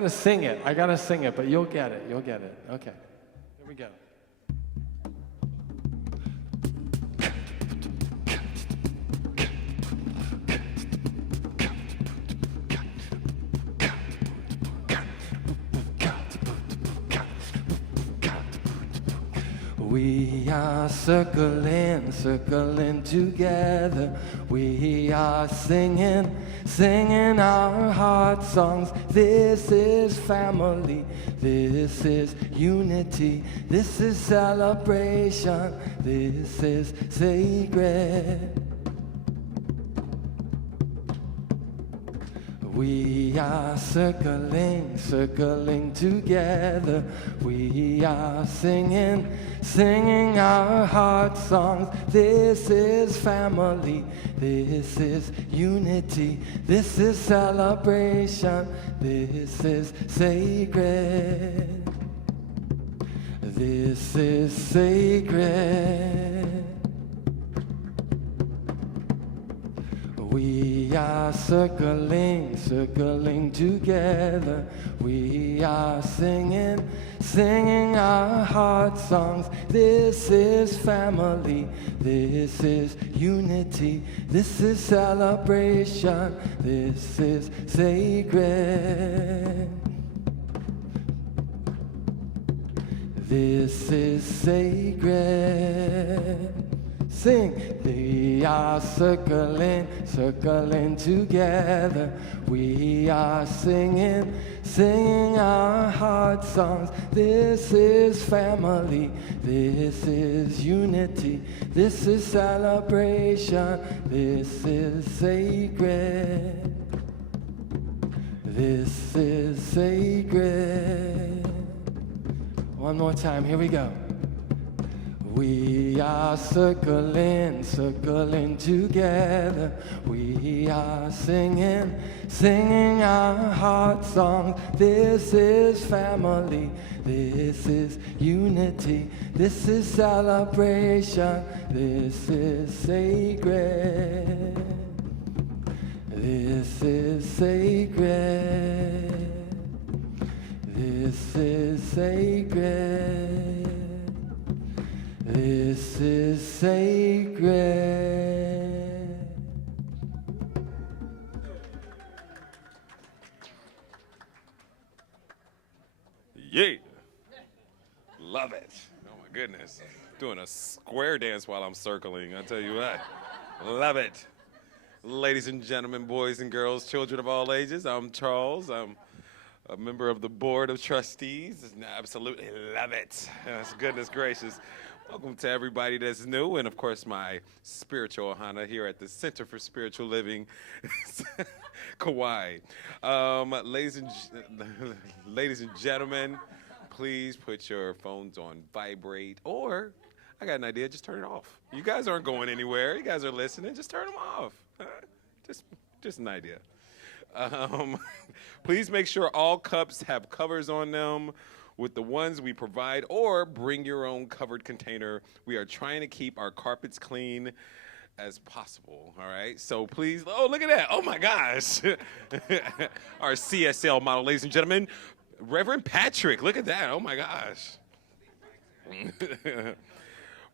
I gotta sing it, but you'll get it. Okay, here we go. We are circling together. We are singing our heart songs. This is family, this is unity, this is celebration, this is sacred. We are circling together. We are singing our heart songs. This is family, this is unity, this is celebration, this is sacred. This is sacred. We are circling together. We are singing our heart songs. This is family, this is unity, this is celebration, this is sacred. This is sacred. Sing, they are circling together. We are singing our heart songs. This is family, this is unity, this is celebration, this is sacred. This is sacred. One more time, here we go. We are circling together. We are singing our heart songs. This is family, this is unity, this is celebration, this is sacred. This is sacred. This is sacred. This is sacred. Yeah. Love it. Oh my goodness. Doing a square dance while I'm circling, I tell you what. Love it. Ladies and gentlemen, boys and girls, children of all ages, I'm Charles. I'm a member of the Board of Trustees. Absolutely love it. Yes, goodness gracious. Welcome to everybody that's new, and of course my spiritual ohana here at the Center for Spiritual Living, Kauai. Ladies and gentlemen, please put your phones on vibrate, or I got an idea, just turn it off. You guys aren't going anywhere. You guys are listening. Just turn them off. Just an idea. Please make sure all cups have covers on them with the ones we provide, or bring your own covered container. We are trying to keep our carpets clean as possible, all right? So please, oh, look at that. Oh my gosh. Our CSL model, ladies and gentlemen, Reverend Patrick, look at that. Oh my gosh.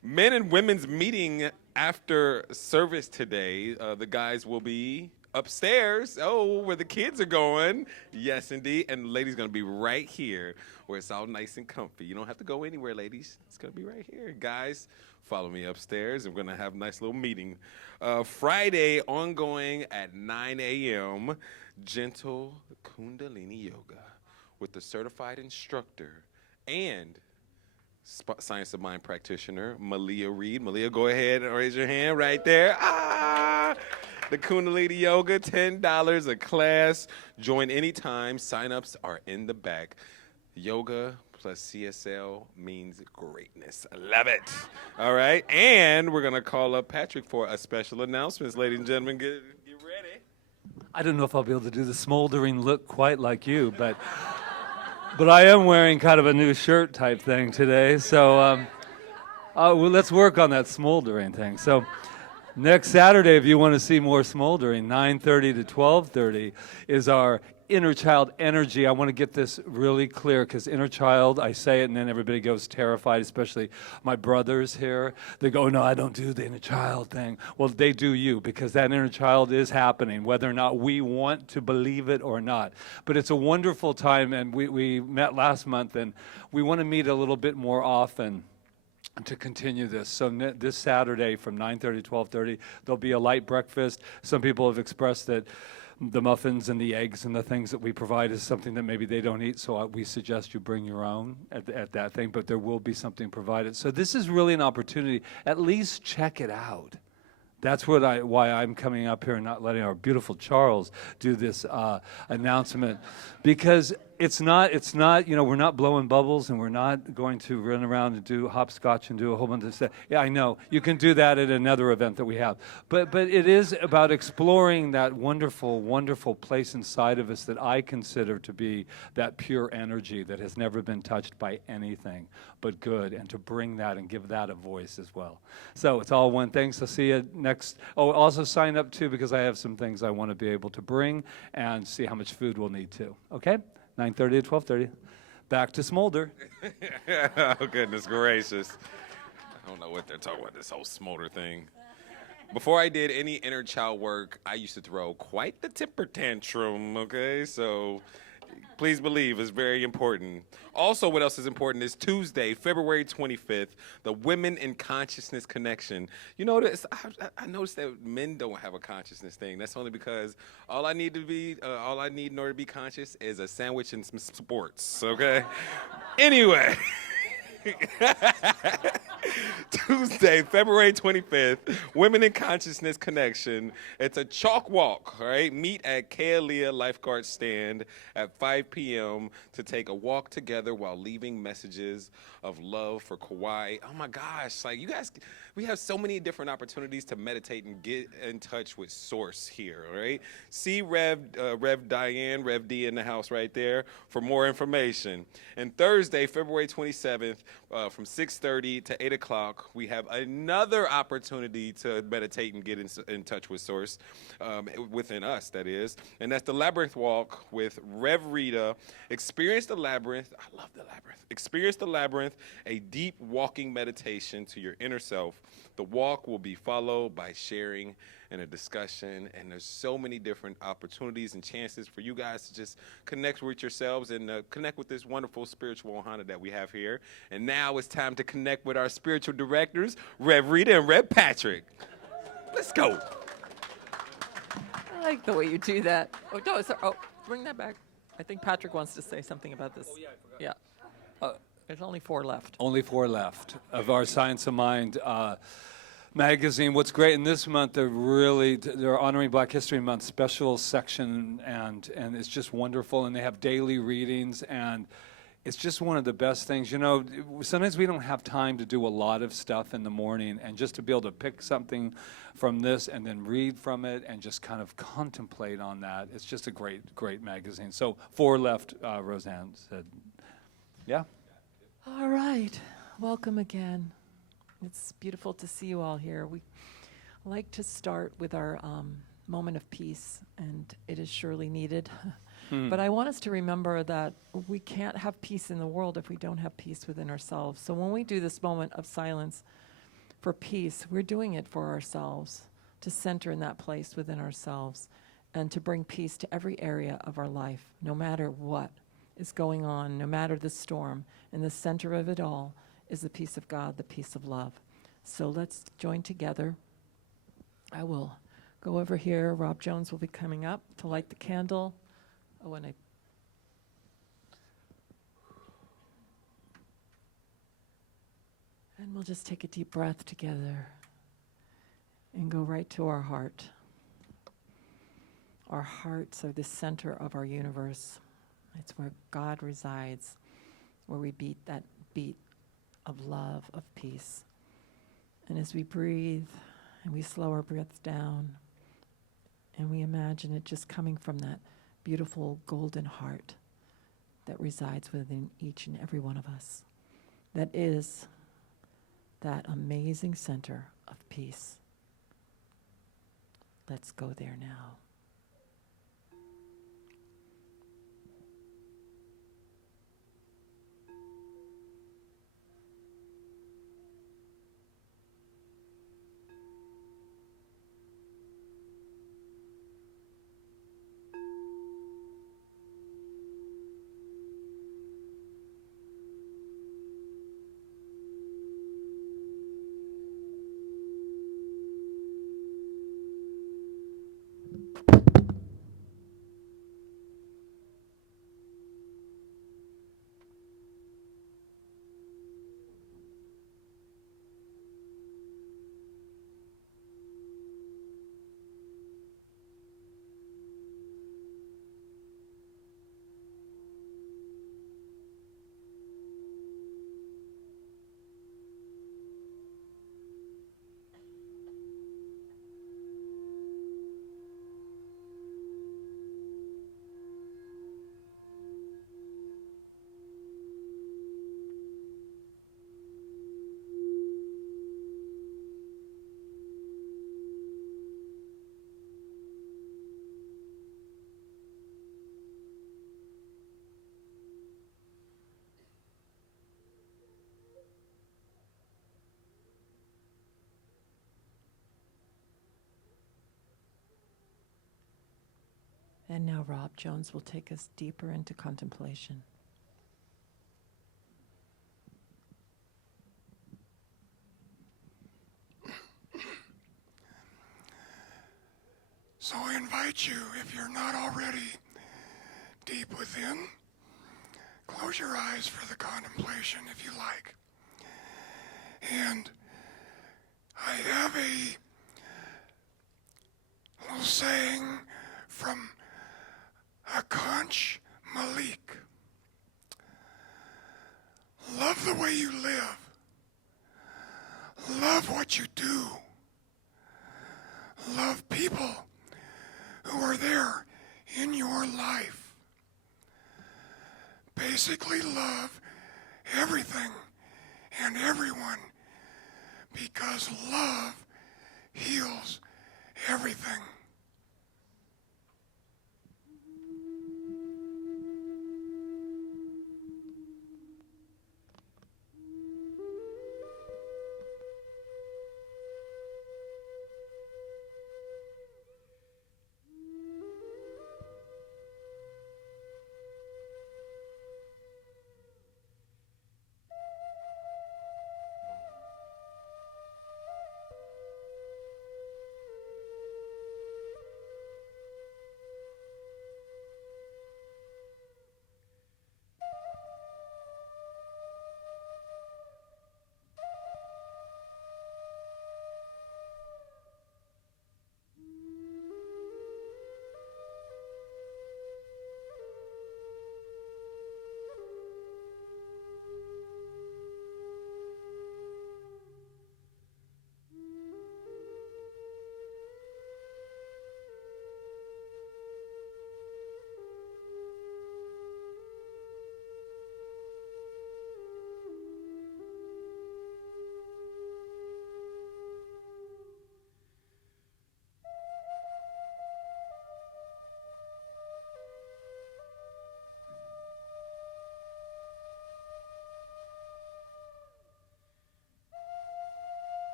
Men and women's meeting after service today. The guys will be upstairs, where the kids are going. Yes, indeed. And the ladies going to be right here where it's all nice and comfy. You don't have to go anywhere, ladies. It's going to be right here. Guys, follow me upstairs. We're going to have a nice little meeting. Friday, ongoing at 9 a.m., Gentle Kundalini Yoga with the certified instructor and Science of Mind practitioner, Malia Reed. Malia, go ahead and raise your hand right there. The Kundalini Yoga, $10 a class. Join anytime. Sign-ups are in the back. Yoga plus CSL means greatness. I love it. All right. And we're going to call up Patrick for a special announcement. Ladies and gentlemen, get ready. I don't know if I'll be able to do the smoldering look quite like you, but I am wearing kind of a new shirt type thing today. So well, let's work on that smoldering thing. So next Saturday, if you want to see more smoldering, 9:30 to 12:30 is our inner child energy. I want to get this really clear because inner child, I say it and then everybody goes terrified, especially my brothers here. They go, no, I don't do the inner child thing. Well, they do you because that inner child is happening, whether or not we want to believe it or not. But it's a wonderful time, and we met last month, and we want to meet a little bit more often to continue this. So this Saturday from 9:30 to 12:30, there'll be a light breakfast. Some people have expressed that the muffins and the eggs and the things that we provide is something that maybe they don't eat, so we suggest you bring your own at that thing, but there will be something provided. So this is really an opportunity. At least check it out. That's why I'm coming up here and not letting our beautiful Charles do this announcement, because it's not, we're not blowing bubbles and we're not going to run around and do hopscotch and do a whole bunch of stuff. Yeah, I know. You can do that at another event that we have. But it is about exploring that wonderful, wonderful place inside of us that I consider to be that pure energy that has never been touched by anything but good, and to bring that and give that a voice as well. So it's all one thing. So see you next. Oh, also sign up too, because I have some things I want to be able to bring and see how much food we'll need too. Okay? 9:30 to 12:30. Back to Smolder. Oh, goodness gracious. I don't know what they're talking about, this whole smolder thing. Before I did any inner child work, I used to throw quite the temper tantrum, okay? So please believe it's very important. Also, what else is important is Tuesday, February 25th, the Women in Consciousness Connection. You notice, I noticed that men don't have a consciousness thing. That's only because all I need in order to be conscious is a sandwich and some sports, okay? Anyway. Tuesday, February 25th, Women in Consciousness Connection. It's a chalk walk, all right? Meet at Kaua'i Lifeguard Stand at 5 p.m. to take a walk together while leaving messages of love for Kauai. Oh my gosh, like you guys, we have so many different opportunities to meditate and get in touch with Source here, all right? See Rev Diane, Rev D in the house right there for more information. And Thursday, February 27th, from 6:30 to 8 o'clock, we have another opportunity to meditate and get in touch with Source, within us, that is. And that's the Labyrinth Walk with Rev Rita. Experience the Labyrinth. I love the Labyrinth. Experience the Labyrinth, a deep walking meditation to your inner self. The walk will be followed by sharing and a discussion, and there's so many different opportunities and chances for you guys to just connect with yourselves and connect with this wonderful spiritual ohana that we have here. And now it's time to connect with our spiritual directors, Rev Rita and Rev Patrick. Let's go. I like the way you do that. Oh, no, sorry. Oh, bring that back. I think Patrick wants to say something about this. Oh, yeah, I forgot. Yeah. There's only 4 left. Only 4 left of our Science of Mind magazine. What's great in this month, they're honoring Black History Month special section, and it's just wonderful. And they have daily readings, and it's just one of the best things. You know, sometimes we don't have time to do a lot of stuff in the morning, and just to be able to pick something from this and then read from it and just kind of contemplate on that, it's just a great, great magazine. So 4 left, Roseanne said. Yeah? All right. Welcome again. It's beautiful to see you all here. We like to start with our moment of peace, and it is surely needed. But I want us to remember that we can't have peace in the world if we don't have peace within ourselves. So when we do this moment of silence for peace, we're doing it for ourselves, to center in that place within ourselves and to bring peace to every area of our life, no matter what is going on, no matter the storm. In the center of it all is the peace of God, the peace of love. So let's join together. I will go over here. Rob Jones will be coming up to light the candle. Oh, and we'll just take a deep breath together and go right to our heart. Our hearts are the center of our universe. It's where God resides, where we beat that beat of love, of peace. And as we breathe and we slow our breath down and we imagine it just coming from that beautiful golden heart that resides within each and every one of us, that is that amazing center of peace. Let's go there now. And now Rob Jones will take us deeper into contemplation. So I invite you, if you're not already deep within, close your eyes for the contemplation if you like. And I have a little saying from Akansh Malik. Love the way you live. Love what you do. Love people who are there in your life. Basically love everything and everyone, because love heals everything.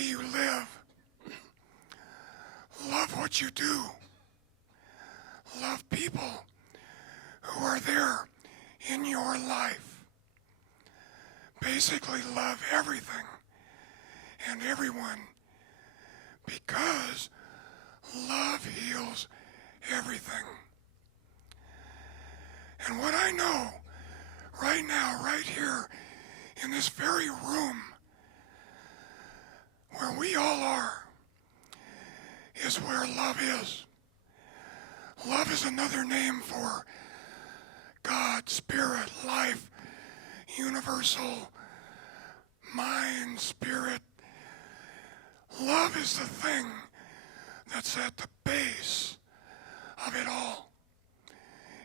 way you live. Love what you do. Love people who are there in your life. Basically, love everything and everyone, because love heals everything. And what I know right now, right here in this very room where we all are, is where love is. Love is another name for God, Spirit, life, universal, mind, spirit. Love is the thing that's at the base of it all.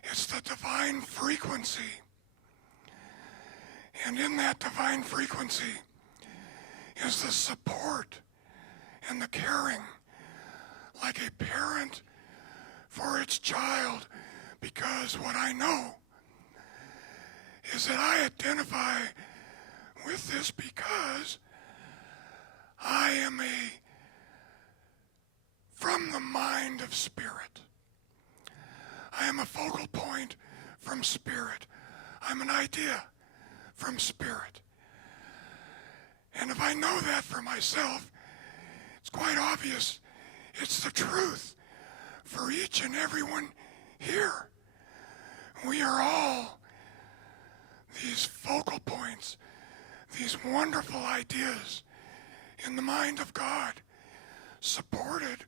It's the divine frequency. And in that divine frequency is the support and the caring, like a parent for its child, because what I know is that I identify with this because I am from the mind of spirit. I am a focal point from spirit. I'm an idea from spirit. And if I know that for myself, it's quite obvious it's the truth for each and everyone here. We are all these focal points, these wonderful ideas in the mind of God, supported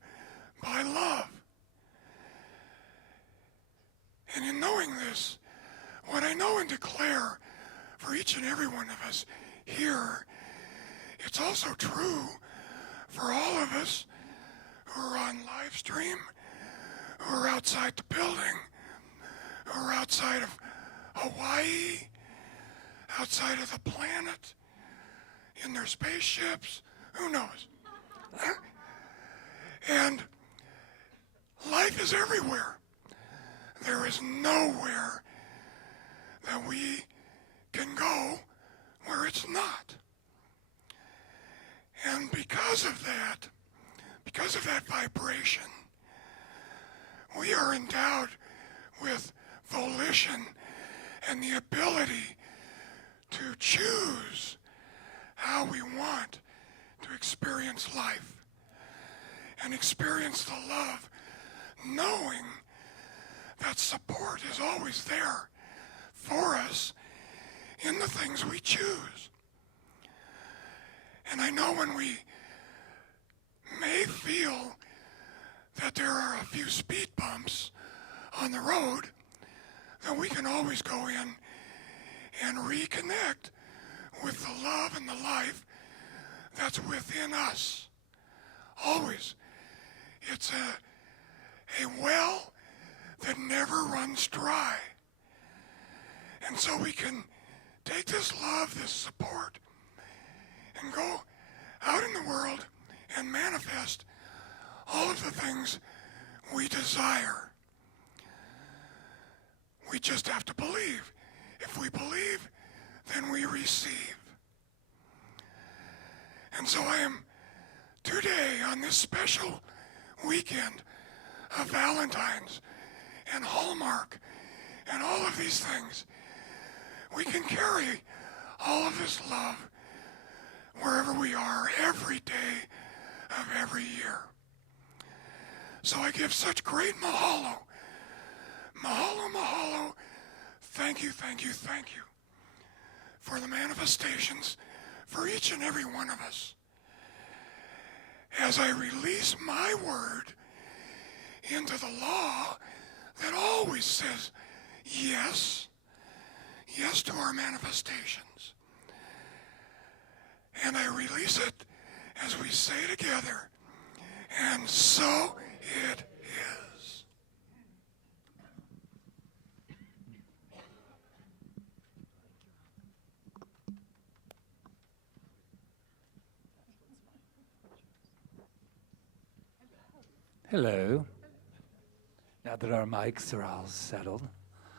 by love. And in knowing this, what I know and declare for each and every one of us here, it's also true for all of us who are on live stream, who are outside the building, who are outside of Hawaii, outside of the planet, in their spaceships, who knows? And life is everywhere. There is nowhere that we can go where it's not. And because of that vibration, we are endowed with volition and the ability to choose how we want to experience life and experience the love, knowing that support is always there for us in the things we choose. And I know when we may feel that there are a few speed bumps on the road, that we can always go in and reconnect with the love and the life that's within us. Always. It's a well that never runs dry. And so we can take this love, this support, and go out in the world and manifest all of the things we desire. We just have to believe. If we believe, then we receive. And so I am today, on this special weekend of Valentine's and Hallmark and all of these things, we can carry all of this love wherever we are every day of every year. So I give such great mahalo. Mahalo, mahalo. Thank you, thank you, thank you for the manifestations for each and every one of us. As I release my word into the law that always says yes, yes to our manifestations. And I release it as we say together, and so it is. Hello. Now that our mics are all settled,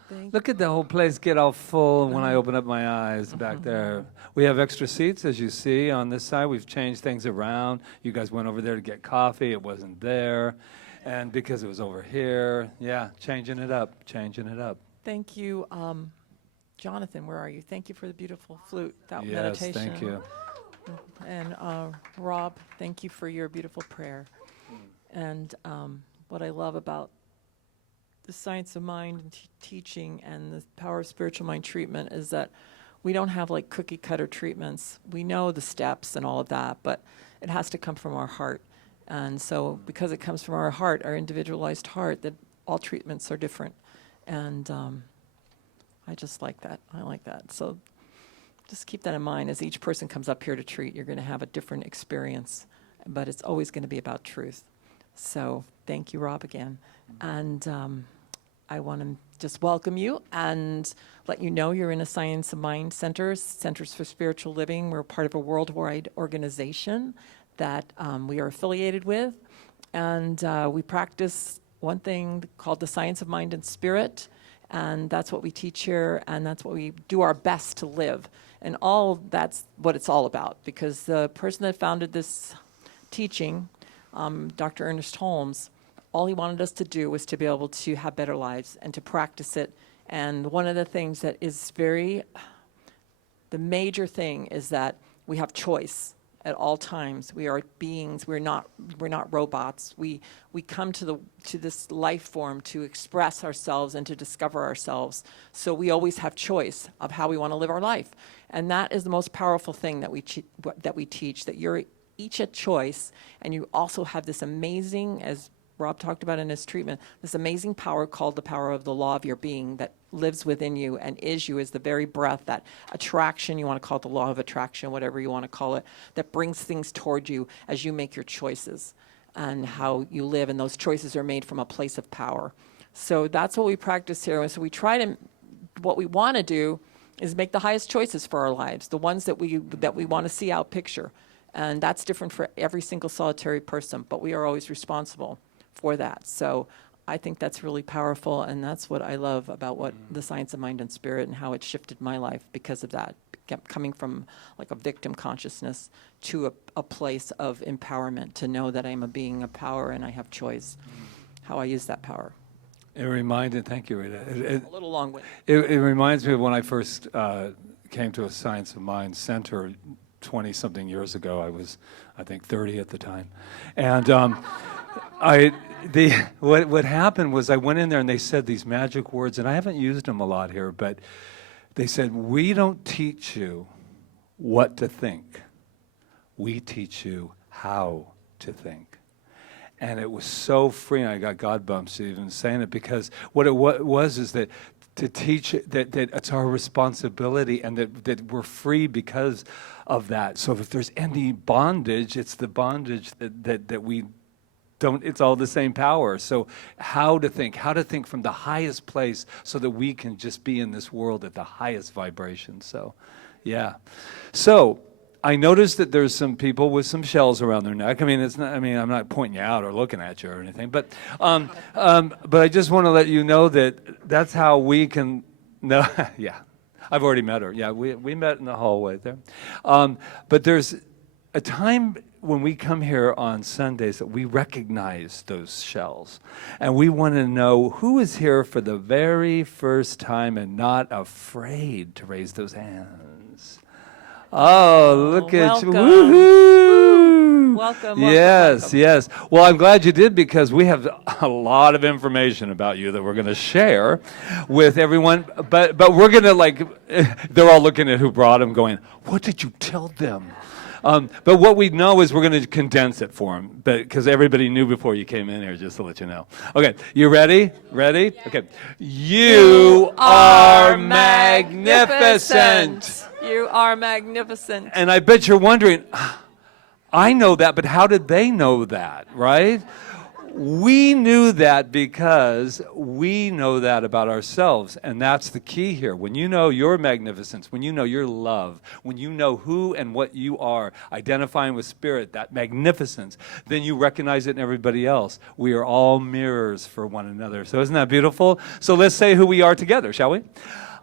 Thank Look at the whole place get all full when I open up my eyes back there. We have extra seats, as you see, on this side. We've changed things around. You guys went over there to get coffee. It wasn't there. And because it was over here, yeah, changing it up. Thank you, Jonathan, where are you? Thank you for the beautiful flute, that Yes, meditation. thank you. And Rob, thank you for your beautiful prayer. And what I love about the science of mind and teaching and the power of spiritual mind treatment is that we don't have like cookie cutter treatments. We know the steps and all of that, but it has to come from our heart. And so because it comes from our heart, our individualized heart, that all treatments are different. And I just like that. I like that. So just keep that in mind. As each person comes up here to treat, you're going to have a different experience, but it's always going to be about truth. So thank you, Rob, again. And I want to just welcome you and let you know you're in a Science of Mind Centers for Spiritual Living. We're part of a worldwide organization that we are affiliated with. And we practice one thing called the Science of Mind and Spirit. And that's what we teach here, and that's what we do our best to live. And that's what it's all about, because the person that founded this teaching, Dr. Ernest Holmes, all he wanted us to do was to be able to have better lives and to practice it. And one of the things that is the major thing is that we have choice at all times. We are beings. We're not robots. We come to this life form to express ourselves and to discover ourselves. So we always have choice of how we want to live our life. And that is the most powerful thing that we teach, that you're each at choice, and you also have this amazing, as Rob talked about in his treatment, this amazing power called the power of the law of your being that lives within you and is you, is the very breath, that attraction, you want to call it the law of attraction, whatever you want to call it, that brings things toward you as you make your choices and how you live. And those choices are made from a place of power. So that's what we practice here. And so we what we want to do is make the highest choices for our lives, the ones that we want to see out picture. And that's different for every single solitary person, but we are always responsible for that. So I think that's really powerful, and that's what I love about what the Science of Mind and Spirit and how it shifted my life because of that, coming from like a victim consciousness to a place of empowerment, to know that I'm a being of power and I have choice, how I use that power. It reminded, thank you, Rita. A little long-winded. It reminds me of when I first came to a Science of Mind center 20-something years ago. I was, I think, 30 at the time. And what happened was I went in there and they said these magic words, and I haven't used them a lot here, but they said, "We don't teach you what to think. We teach you how to think." And it was so freeing. I got God bumps even saying it, because what it was is that to teach that it's our responsibility, and that we're free because of that. So if there's any bondage, it's the bondage that we don't, it's all the same power. So how to think from the highest place so that we can just be in this world at the highest vibration. So, yeah. So I noticed that there's some people with some shells around their neck. I'm not pointing you out or looking at you or anything, but I just want to let you know that that's how we can know. Yeah, I've already met her. Yeah, we met in the hallway there. But there's a time when we come here on Sundays that we recognize those shells, and we want to know who is here for the very first time and not afraid to raise those hands. Oh, look at you. Woohoo! Welcome. Yes. Well, I'm glad you did, because we have a lot of information about you that we're going to share with everyone. But we're going to, they're all looking at who brought them going, what did you tell them? But what we know is we're going to condense it for them, because everybody knew before you came in here, just to let you know. Okay, you ready? Ready? Yeah. Okay. You are magnificent. You are magnificent. And I bet you're wondering, I know that, but how did they know that, right? we knew that because we know that about ourselves, and that's the key here. When you know your magnificence, when you know your love, when you know who and what you are, identifying with spirit, that magnificence, then you recognize it in everybody else. We are all mirrors for one another. So isn't that beautiful? So let's say who we are together, shall we?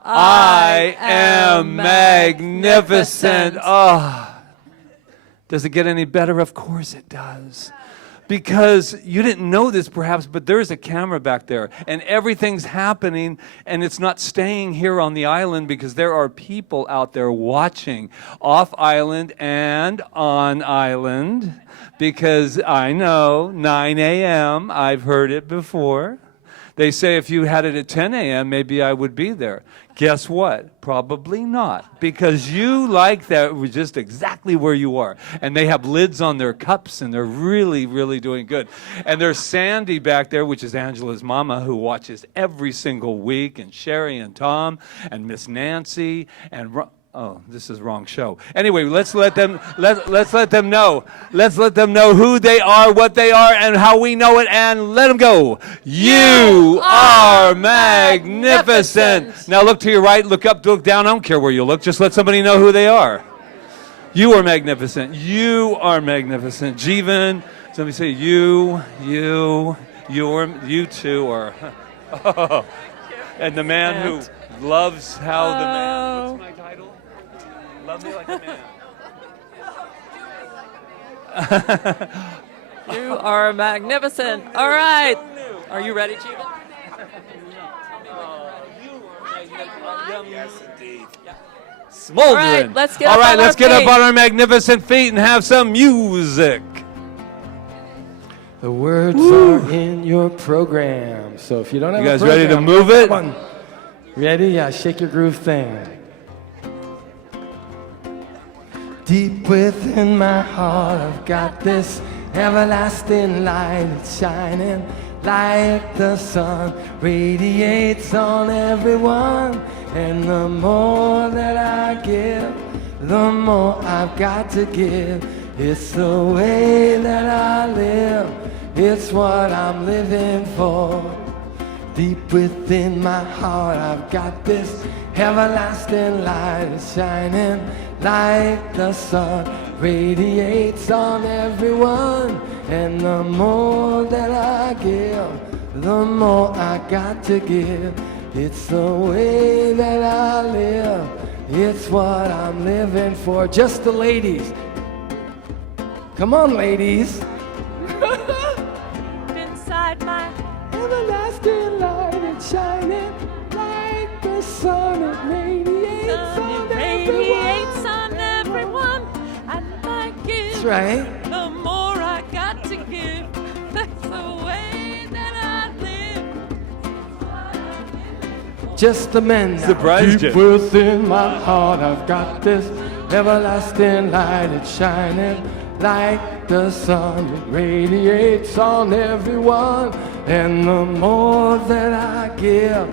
I am magnificent. Oh, does it get any better? Of course it does. Because you didn't know this perhaps, but there's a camera back there, and everything's happening, and it's not staying here on the island because there are people out there watching off island and on island, because I know 9 a.m., I've heard it before. They say if you had it at 10 a.m., maybe I would be there. Guess what? Probably not, because you like that just exactly where you are. And they have lids on their cups, and they're really, really doing good. And there's Sandy back there, which is Angela's mama, who watches every single week, and Sherry and Tom and Miss Nancy and oh, this is wrong show. Anyway, let's let them know. Let's let them know who they are, what they are, and how we know it, and let them go. You are magnificent. Now look to your right, look up, look down. I don't care where you look. Just let somebody know who they are. You are magnificent. You are magnificent. Jeevan, somebody say you two are. Oh. And the man who loves how the man. What's my title? Love me like a man. You are magnificent. All right. Are you ready, Jeevan? Yes, indeed. Smoldering. All right, let's get All up right, on let's our get up feet. on our magnificent feet and have some music. The words are in your program. So if you don't have You guys a program, ready to move it? come on. Ready? Yeah, shake your groove thing. Deep within my heart, I've got this everlasting light. It's shining like the sun, radiates on everyone. And the more that I give, the more I've got to give. It's the way that I live, it's what I'm living for. Deep within my heart, I've got this everlasting light. It's shining like the sun, radiates on everyone. And the more that I give, the more I got to give. It's the way that I live, it's what I'm living for. Just the ladies. Come on, ladies. Inside my Everlasting light, it's shining like the sun. It radiates on everyone. And I give. That's right. The more I got to give. That's the way that I live. Just the men. Surprised Deep you. within my heart, I've got this everlasting light. It's shining like the sun. It radiates on everyone. And the more that I give,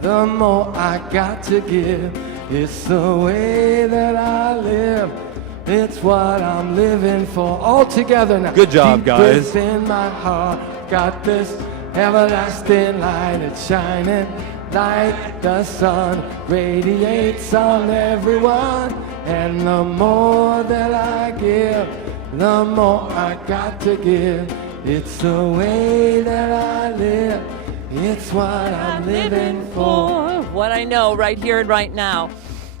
the more I got to give. It's the way that I live, it's what I'm living for. All together now. Good job, Deep guys. within my heart, got this everlasting light. It's shining like the sun, radiates on everyone. And the more that I give, the more I got to give. It's the way that I live, it's what I'm living for. What I know right here and right now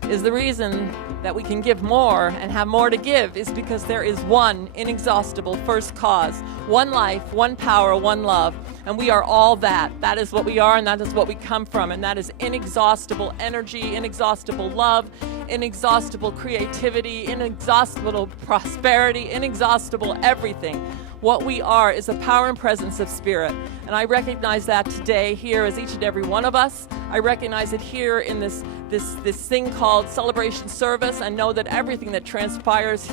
is the reason that we can give more and have more to give is because there is one inexhaustible first cause, one life, one power, one love, and we are all that. That is what we are, and that is what we come from, and that is inexhaustible energy, inexhaustible love, inexhaustible creativity, inexhaustible prosperity, inexhaustible everything. What we are is the power and presence of spirit. And I recognize that today here as each and every one of us. I recognize it here in this thing called celebration service, and know that everything that transpires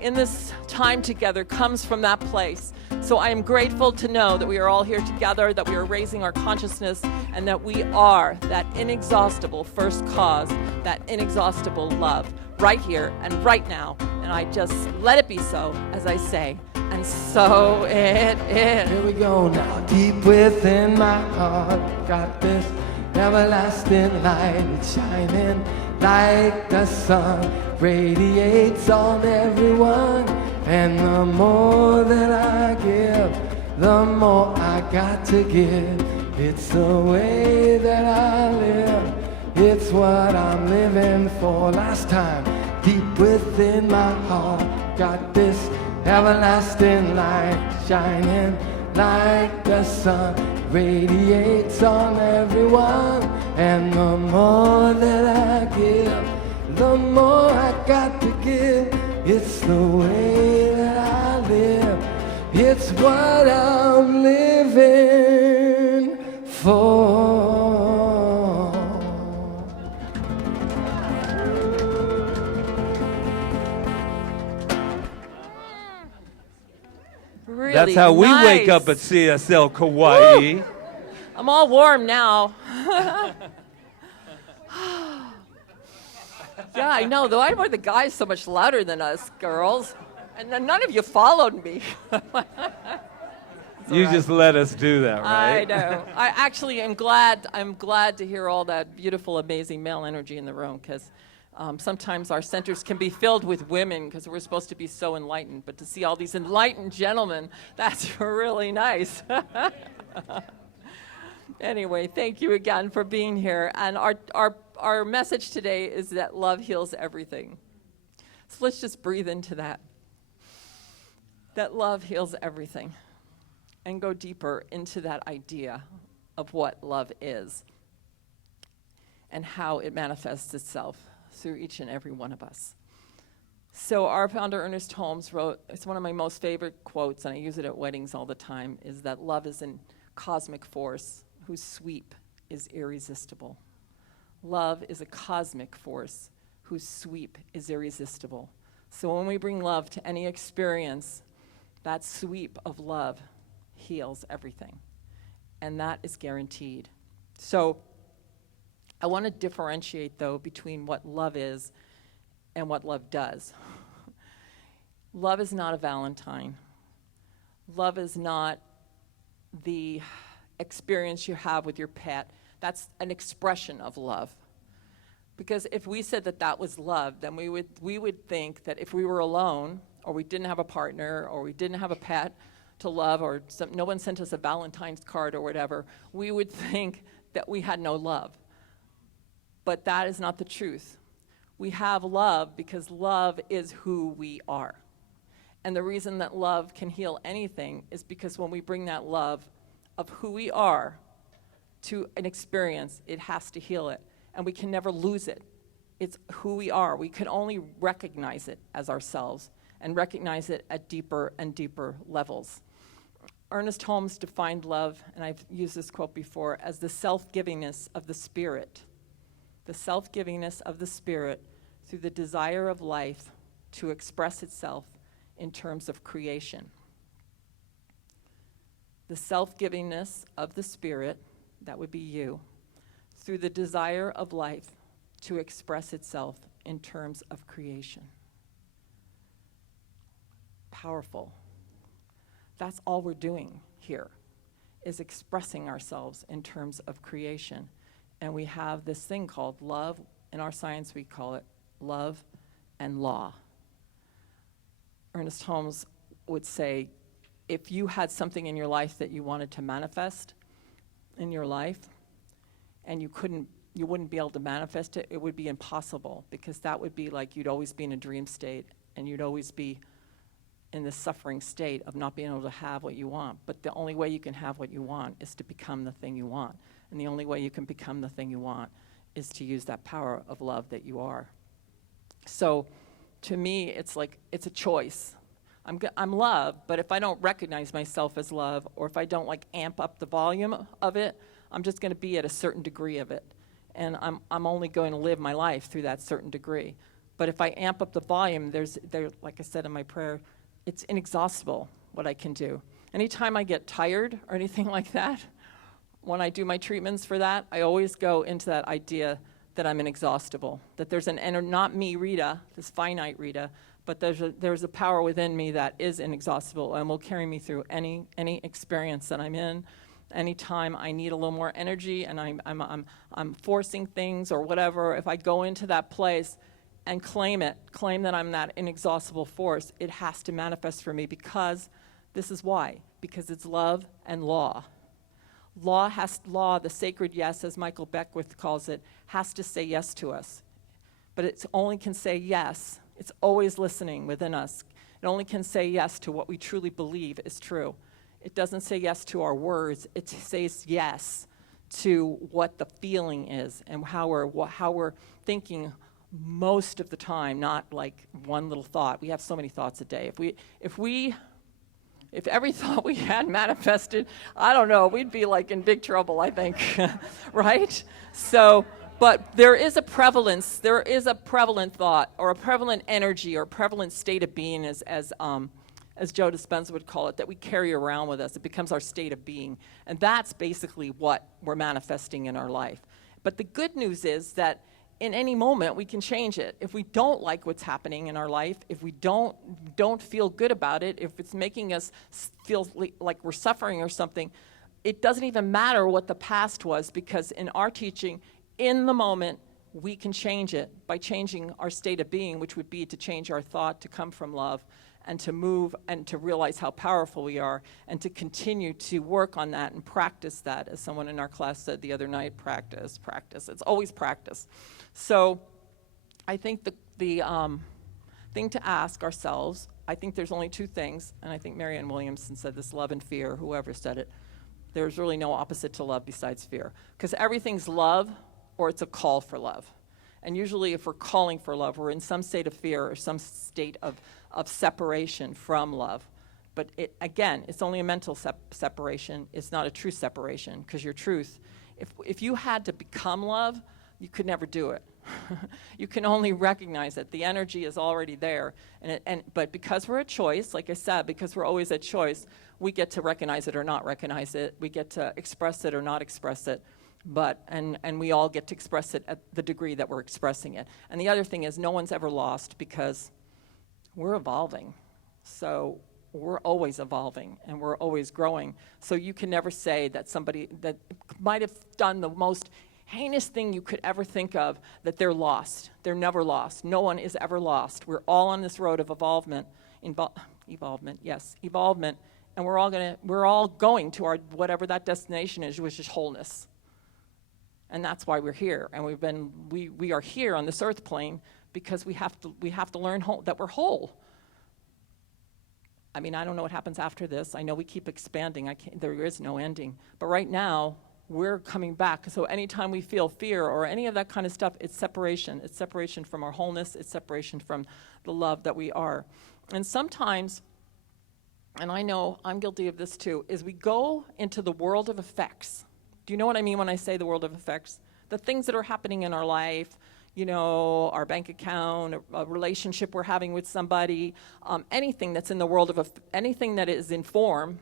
in this time together comes from that place. So I am grateful to know that we are all here together, that we are raising our consciousness, and that we are that inexhaustible first cause, that inexhaustible love right here and right now. And I just let it be so as I say, And so it is. Here we go now. Deep within my heart, got this everlasting light. It's shining like the sun, radiates on everyone. And the more that I give, the more I got to give. It's the way that I live, it's what I'm living for. Last time, deep within my heart, got this everlasting light, shining like the sun, radiates on everyone. And the more that I give, the more I got to give. It's the way that I live, it's what I'm living for. Really That's how we wake nice. up at CSL Kauai. I'm all warm now. Yeah, I know. Though, why were the guys so much louder than us girls? And then none of you followed me. You just let us do that, right? I know. I actually am glad. I'm glad to hear all that beautiful, amazing male energy in the room, because sometimes our centers can be filled with women because we're supposed to be so enlightened. But to see all these enlightened gentlemen, that's really nice. Anyway, thank you again for being here. And our message today is that love heals everything. So let's just breathe into that. That love heals everything. And go deeper into that idea of what love is and how it manifests itself through each and every one of us. So our founder, Ernest Holmes, wrote, it's one of my most favorite quotes, and I use it at weddings all the time, is that love is a cosmic force whose sweep is irresistible. Love is a cosmic force whose sweep is irresistible. So when we bring love to any experience, that sweep of love heals everything. And that is guaranteed. So I want to differentiate, though, between what love is and what love does. Love is not a Valentine. Love is not the experience you have with your pet. That's an expression of love. Because if we said that that was love, then we would think that if we were alone, or we didn't have a partner, or we didn't have a pet to love, or no one sent us a Valentine's card or whatever, we would think that we had no love. But that is not the truth. We have love because love is who we are. And the reason that love can heal anything is because when we bring that love of who we are to an experience, it has to heal it. And we can never lose it. It's who we are. We can only recognize it as ourselves and recognize it at deeper and deeper levels. Ernest Holmes defined love, and I've used this quote before, as the self-givingness of the spirit. The self-givingness of the spirit through the desire of life to express itself in terms of creation. The self-givingness of the spirit, that would be you, through the desire of life to express itself in terms of creation. Powerful. That's all we're doing here, is expressing ourselves in terms of creation. And we have this thing called love. In our science, we call it love and law. Ernest Holmes would say, if you had something in your life that you wanted to manifest in your life, and you wouldn't be able to manifest it, it would be impossible, because that would be like you'd always be in a dream state, and you'd always be in this suffering state of not being able to have what you want. But the only way you can have what you want is to become the thing you want. And the only way you can become the thing you want is to use that power of love that you are. So to me, it's like, it's a choice. I'm love, but if I don't recognize myself as love, or if I don't like amp up the volume of it, I'm just going to be at a certain degree of it. And I'm only going to live my life through that certain degree. But if I amp up the volume, like I said in my prayer, it's inexhaustible what I can do. Anytime I get tired or anything like that, when I do my treatments for that, I always go into that idea that I'm inexhaustible, that there's not me, Rita, this finite Rita, but there's a power within me that is inexhaustible and will carry me through any experience that I'm in. Anytime I need a little more energy and I'm forcing things or whatever, if I go into that place and claim that I'm that inexhaustible force, it has to manifest for me, because this is why. Because it's love and law. Law, the sacred yes, as Michael Beckwith calls it, has to say yes to us. But it only can say yes. It's always listening within us. It only can say yes to what we truly believe is true. It doesn't say yes to our words. It says yes to what the feeling is and how we're thinking most of the time, not like one little thought. We have so many thoughts a day. If every thought we had manifested, I don't know, we'd be like in big trouble, I think, right? So, but there is a prevalent thought, or a prevalent energy, or a prevalent state of being, as Joe Dispenza would call it, that we carry around with us. It becomes our state of being. And that's basically what we're manifesting in our life. But the good news is that in any moment we can change it. If we don't like what's happening in our life, if we don't feel good about it, if it's making us feel like we're suffering or something, it doesn't even matter what the past was, because in our teaching, in the moment, we can change it by changing our state of being, which would be to change our thought to come from love, and to move and to realize how powerful we are, and to continue to work on that and practice that. As someone in our class said the other night, practice. It's always practice. So I think the thing to ask ourselves, I think there's only two things, and I think Marianne Williamson said this, love and fear, whoever said it. There's really no opposite to love besides fear, because everything's love or it's a call for love. And usually if we're calling for love, we're in some state of fear or some state of separation from love. But again, it's only a mental separation. It's not a true separation, because your truth, if you had to become love, you could never do it. You can only recognize it. The energy is already there. But because we're a choice, like I said, because we're always a choice, we get to recognize it or not recognize it. We get to express it or not express it. And we all get to express it at the degree that we're expressing it. And the other thing is, no one's ever lost, because we're evolving. So we're always evolving and we're always growing. So you can never say that somebody that might have done the most heinous thing you could ever think of, that they're lost. They're never lost. No one is ever lost. We're all on this road of evolvement, and we're all going to our whatever that destination is, which is wholeness. And that's why we're here. And we are here on this earth plane because we have to learn that we're whole. I mean, I don't know what happens after this. I know we keep expanding. There is no ending. But right now, we're coming back. So anytime we feel fear or any of that kind of stuff, it's separation. It's separation from our wholeness. It's separation from the love that we are. And sometimes, and I know I'm guilty of this too, is we go into the world of effects. Do you know what I mean when I say the world of effects? The things that are happening in our life, our bank account, a relationship we're having with somebody, anything that's in the world of, anything that is in form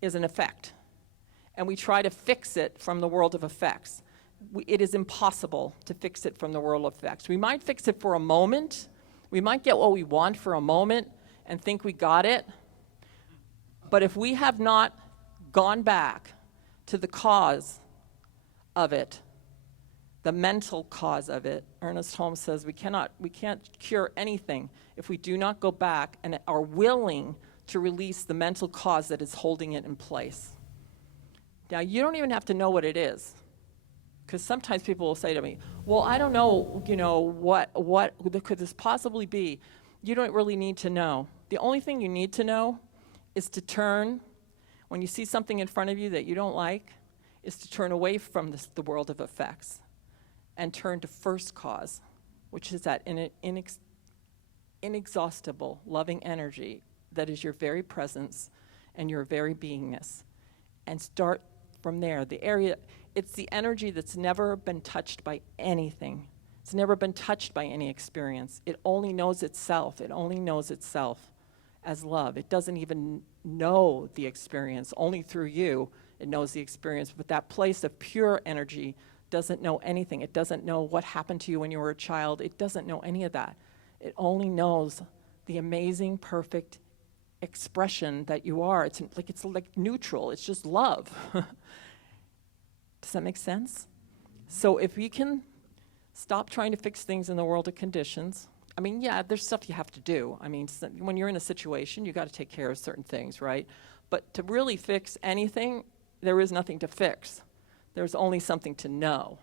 is an effect. And we try to fix it from the world of effects. It is impossible to fix it from the world of effects. We might fix it for a moment. We might get what we want for a moment and think we got it. But if we have not gone back to the cause of it, the mental cause of it, Ernest Holmes says we can't cure anything if we do not go back and are willing to release the mental cause that is holding it in place. Now, you don't even have to know what it is, because sometimes people will say to me, well, I don't know, what could this possibly be? You don't really need to know. The only thing you need to know is to turn, when you see something in front of you that you don't like, is to turn away from the world of effects and turn to first cause, which is that inexhaustible, loving energy that is your very presence and your very beingness. And start from there. It's the energy that's never been touched by anything. It's never been touched by any experience. It only knows itself. It only knows itself as love. It doesn't even know the experience. Only through you, it knows the experience. But that place of pure energy doesn't know anything. It doesn't know what happened to you when you were a child. It doesn't know any of that. It only knows the amazing, perfect expression that you are. It's like neutral. It's just love. Does that make sense? So if we can stop trying to fix things in the world of conditions. I mean, yeah, there's stuff you have to do. I mean, when you're in a situation, you got to take care of certain things, right? But to really fix anything, there is nothing to fix. There's only something to know.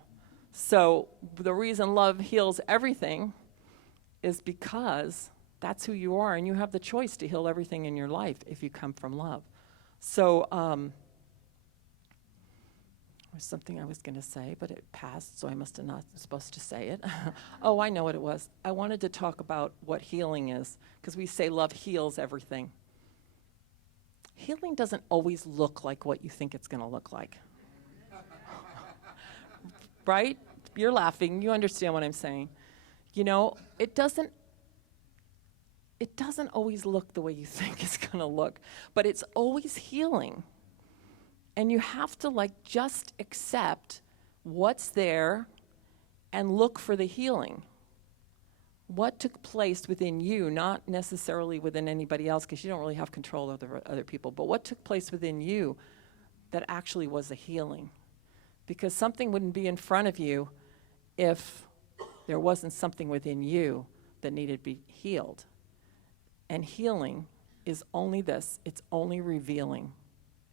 So the reason love heals everything is because that's who you are, and you have the choice to heal everything in your life if you come from love. So there's something I was going to say, but it passed, so I must have not supposed to say it. Oh, I know what it was. I wanted to talk about what healing is, because we say love heals everything. Healing doesn't always look like what you think it's going to look like. Right? You're laughing. You understand what I'm saying. You know, it doesn't always look the way you think it's going to look, but it's always healing. And you have to just accept what's there and look for the healing. What took place within you, not necessarily within anybody else, because you don't really have control over other people, but what took place within you that actually was a healing. Because something wouldn't be in front of you if there wasn't something within you that needed to be healed. And healing is only this. It's only revealing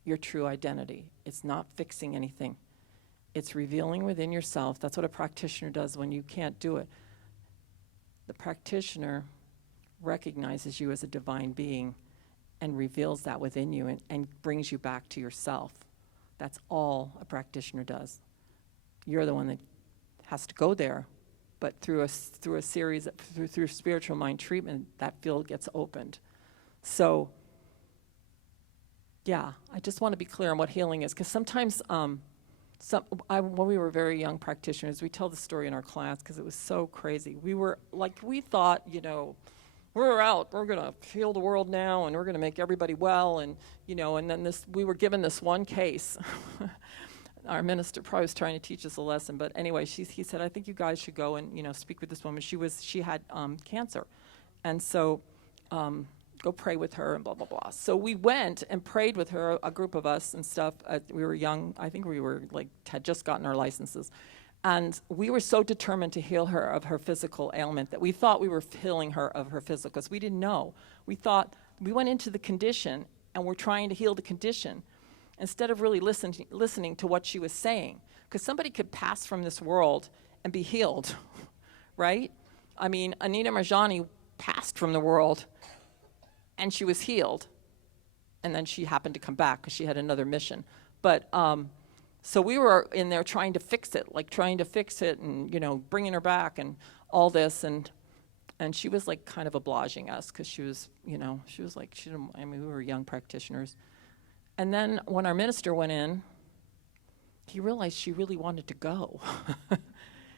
your true identity. It's not fixing anything. It's revealing within yourself. That's what a practitioner does when you can't do it. The practitioner recognizes you as a divine being and reveals that within you and brings you back to yourself. That's all a practitioner does. You're the one that has to go there, but through a series, through spiritual mind treatment, that field gets opened. So, yeah, I just want to be clear on what healing is, because sometimes, when we were very young practitioners, we tell the story in our class because it was so crazy. We thought, we're out, we're going to heal the world now, and we're going to make everybody well, and then we were given this one case. Our minister probably was trying to teach us a lesson, but anyway, he said, I think you guys should go and speak with this woman. She had cancer, and so go pray with her and blah blah blah. So we went and prayed with her, a group of us and stuff. We were young. I think we were had just gotten our licenses, and we were so determined to heal her of her physical ailment that we thought we were healing her of her physical, because we didn't know. We thought we went into the condition and we're trying to heal the condition, instead of really listening to what she was saying. Because somebody could pass from this world and be healed, right? I mean, Anita Marjani passed from the world and she was healed. And then she happened to come back because she had another mission. But so we were in there trying to fix it and, bringing her back and all this. And she was kind of obliging us because she was, we were young practitioners. And then when our minister went in, he realized she really wanted to go.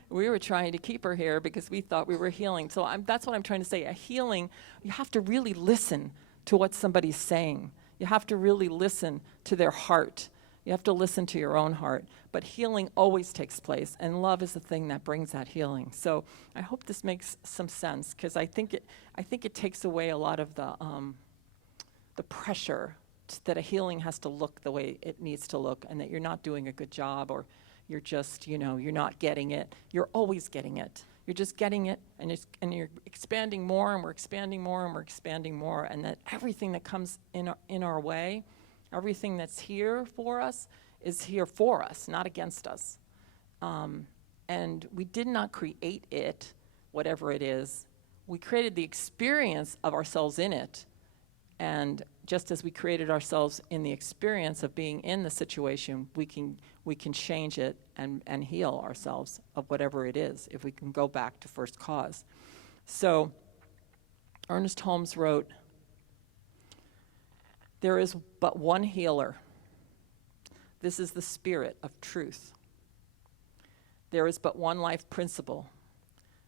We were trying to keep her here because we thought we were healing. So that's what I'm trying to say. A healing, you have to really listen to what somebody's saying. You have to really listen to their heart. You have to listen to your own heart. But healing always takes place, and love is the thing that brings that healing. So I hope this makes some sense, because I think it takes away a lot of the pressure that a healing has to look the way it needs to look, and that you're not doing a good job, or you're just, you're not getting it. You're always getting it. You're just getting it, and you're expanding more, and we're expanding more, and we're expanding more, and that everything that comes in our way, everything that's here for us, is here for us, not against us. And we did not create it, whatever it is. We created the experience of ourselves in it, and just as we created ourselves in the experience of being in the situation, we can change it and heal ourselves of whatever it is, if we can go back to first cause. So Ernest Holmes wrote, "There is but one healer. This is the spirit of truth. There is but one life principle.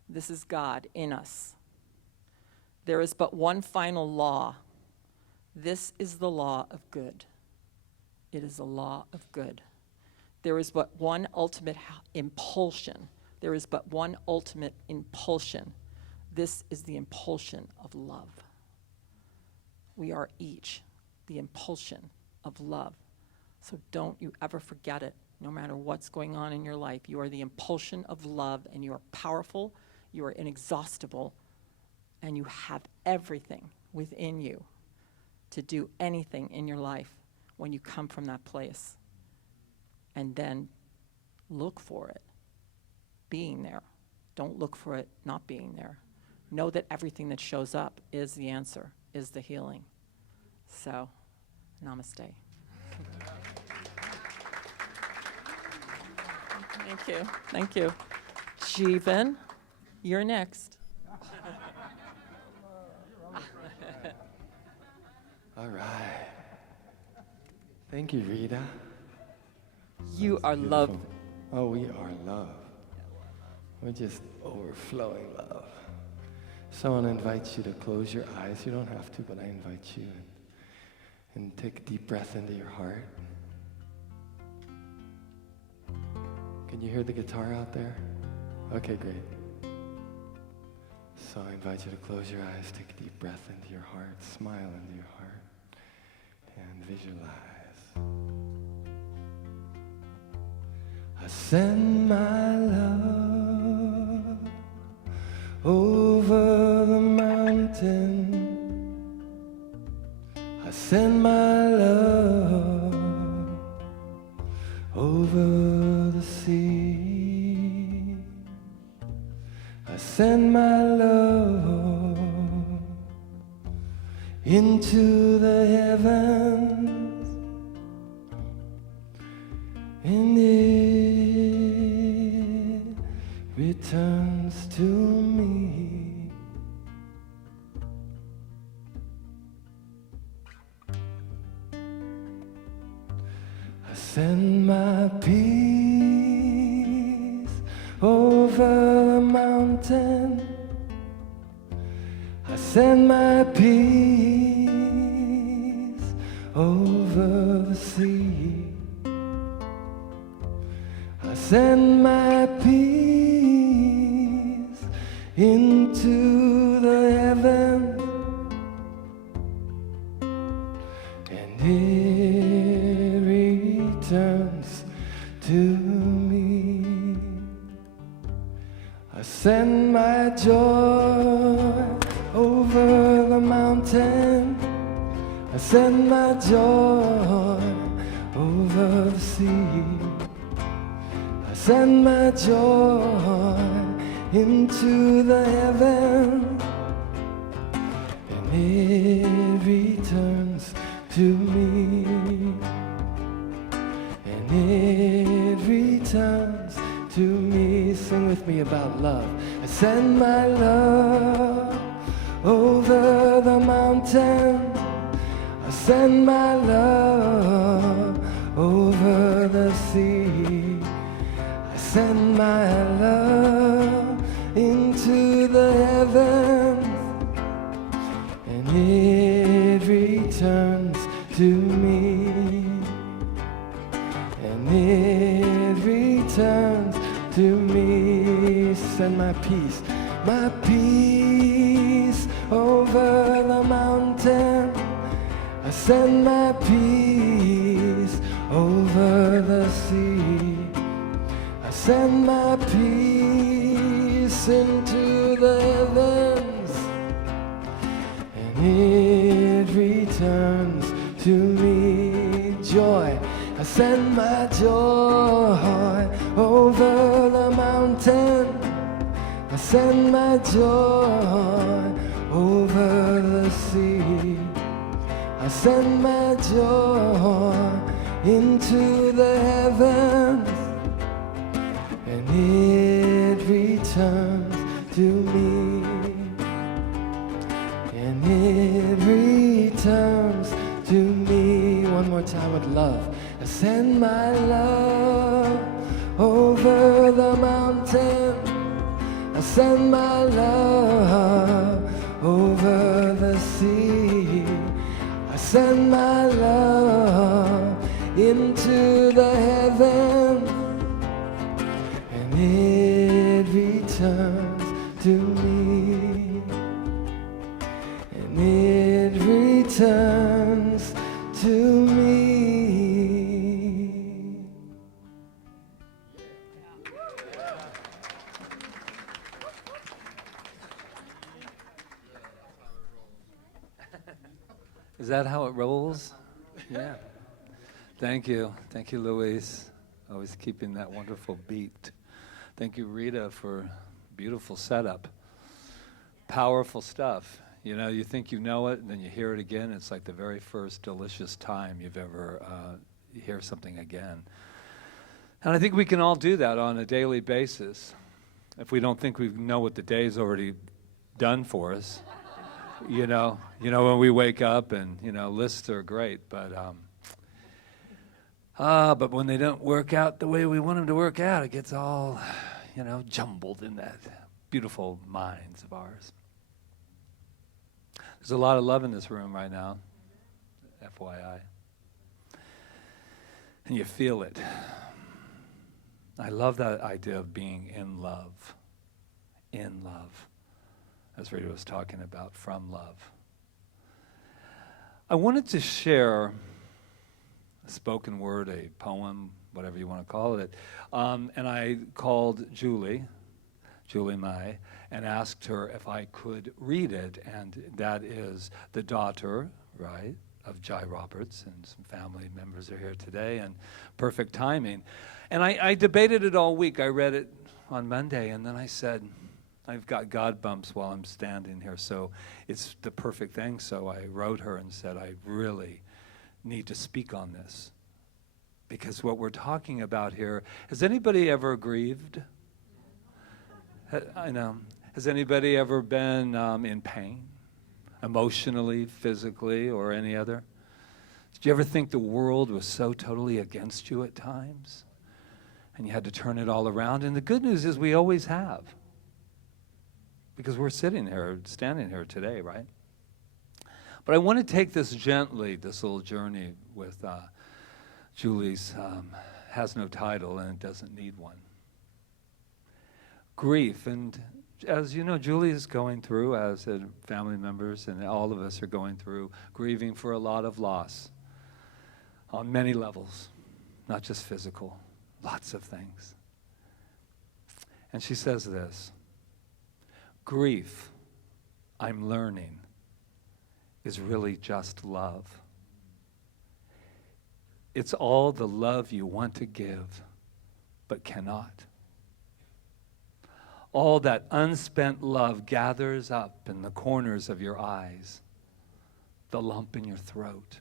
This is God in us. There is but one final law. This is the law of good. It is a law of good. There is but one ultimate impulsion. There is but one ultimate impulsion. This is the impulsion of love. We are each the impulsion of love. So don't you ever forget it, no matter what's going on in your life. You are the impulsion of love, and you are powerful, you are inexhaustible, and you have everything within you to do anything in your life when you come from that place. And then look for it being there. Don't look for it not being there. Know that everything that shows up is the answer, is the healing. So, namaste. Thank you. Thank you. Jeevan, you're next. All right. Thank you, Rita. You are love. Beautiful. Oh, we are love. We're just overflowing love. So I want to invite you to close your eyes. You don't have to, but I invite you. And take a deep breath into your heart. Can you hear the guitar out there? Okay, great. So I invite you to close your eyes, take a deep breath into your heart, smile into your heart, and visualize. I send my love over the mountain. I send my love over the sea. I send my love into the heavens, and it returns to me. I send my peace over the mountain. I send my peace over the sea. I send my peace into the heavens, and it returns to me. I send my joy over the mountain. I send my joy over the sea. I send my joy into the heavens, and it returns to me. And it returns to me. Sing with me about love. I send my love over the mountain. I send my love over the sea. I send my love into the heavens, and it returns to me. And it returns to me. Send my peace over the mountain. I send my peace over the sea. I send my peace into the heavens, and it returns to me. Joy. I send my joy over the mountain. I send my joy over the sea. I send my joy into the heavens, and it returns to me. And it returns to me. One more time with love. I send my love over the mountain. I send my love over the sea. I send my love into the heavens, and it returns to me. that how it rolls? Yeah. Thank you. Thank you, Luis. Always keeping that wonderful beat. Thank you, Rita, for beautiful setup. Powerful stuff. You know, you think you know it, and then you hear it again. It's like the very first delicious time you've ever hear something again. And I think we can all do that on a daily basis. If we don't think we know what the day's already done for us, you know, when we wake up and, lists are great, but when they don't work out the way we want them to work out, it gets all, jumbled in that beautiful minds of ours. There's a lot of love in this room right now, FYI. And you feel it. I love that idea of being in love, as Rita was talking about, from love. I wanted to share a spoken word, a poem, whatever you want to call it, and I called Julie Mai, and asked her if I could read it, and that is the daughter, right, of Jai Roberts, and some family members are here today, and perfect timing. And I debated it all week. I read it on Monday, and then I said, I've got God bumps while I'm standing here, so it's the perfect thing. So I wrote her and said, I really need to speak on this, because what we're talking about here, has anybody ever grieved? I know. Has anybody ever been in pain, emotionally, physically, or any other? Did you ever think the world was so totally against you at times? And you had to turn it all around? And the good news is we always have. Because we're standing here today, right? But I want to take this gently, this little journey with Julie's, has no title and it doesn't need one. Grief, and as you know, Julie is going through, as family members and all of us are going through, grieving for a lot of loss on many levels, not just physical, lots of things. And she says this, grief, I'm learning, is really just love. It's all the love you want to give, but cannot. All that unspent love gathers up in the corners of your eyes, the lump in your throat,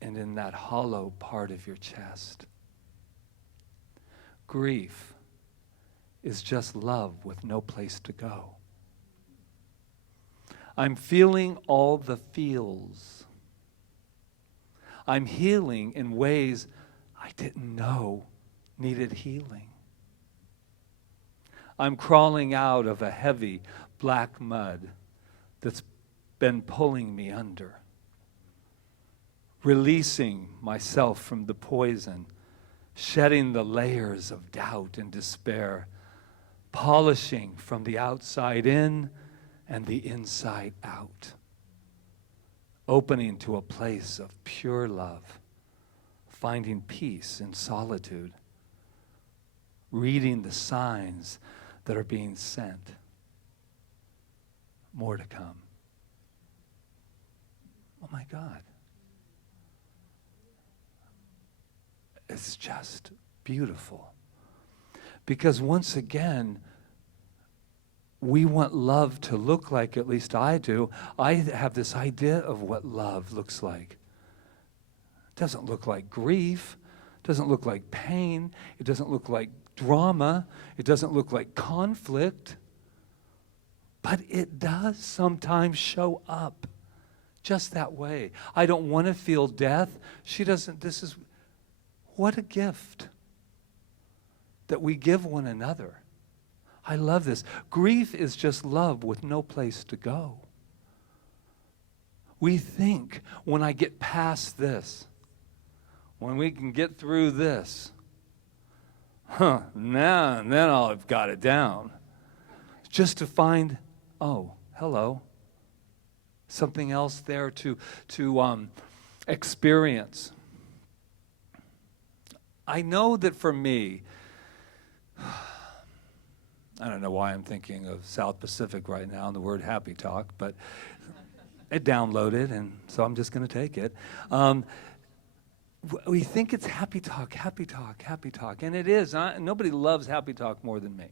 and in that hollow part of your chest. Grief is just love with no place to go. I'm feeling all the feels. I'm healing in ways I didn't know needed healing. I'm crawling out of a heavy black mud that's been pulling me under, releasing myself from the poison, shedding the layers of doubt and despair, polishing from the outside in and the inside out, opening to a place of pure love, finding peace in solitude, reading the signs that are being sent. More to come. Oh my God. It's just beautiful. Because once again, we want love to look like, at least I do. I have this idea of what love looks like. It doesn't look like grief. It doesn't look like pain. It doesn't look like drama. It doesn't look like conflict. But it does sometimes show up just that way. I don't want to feel death. She doesn't. This is, what a gift that we give one another. I love this. Grief is just love with no place to go. We think, when I get past this, when we can get through this, now and then I've got it down. Just to find, oh, hello, something else there to experience. I know that for me, I don't know why I'm thinking of South Pacific right now and the word happy talk, but it downloaded, and so I'm just going to take it. We think it's happy talk, happy talk, happy talk, and it is. Nobody loves happy talk more than me.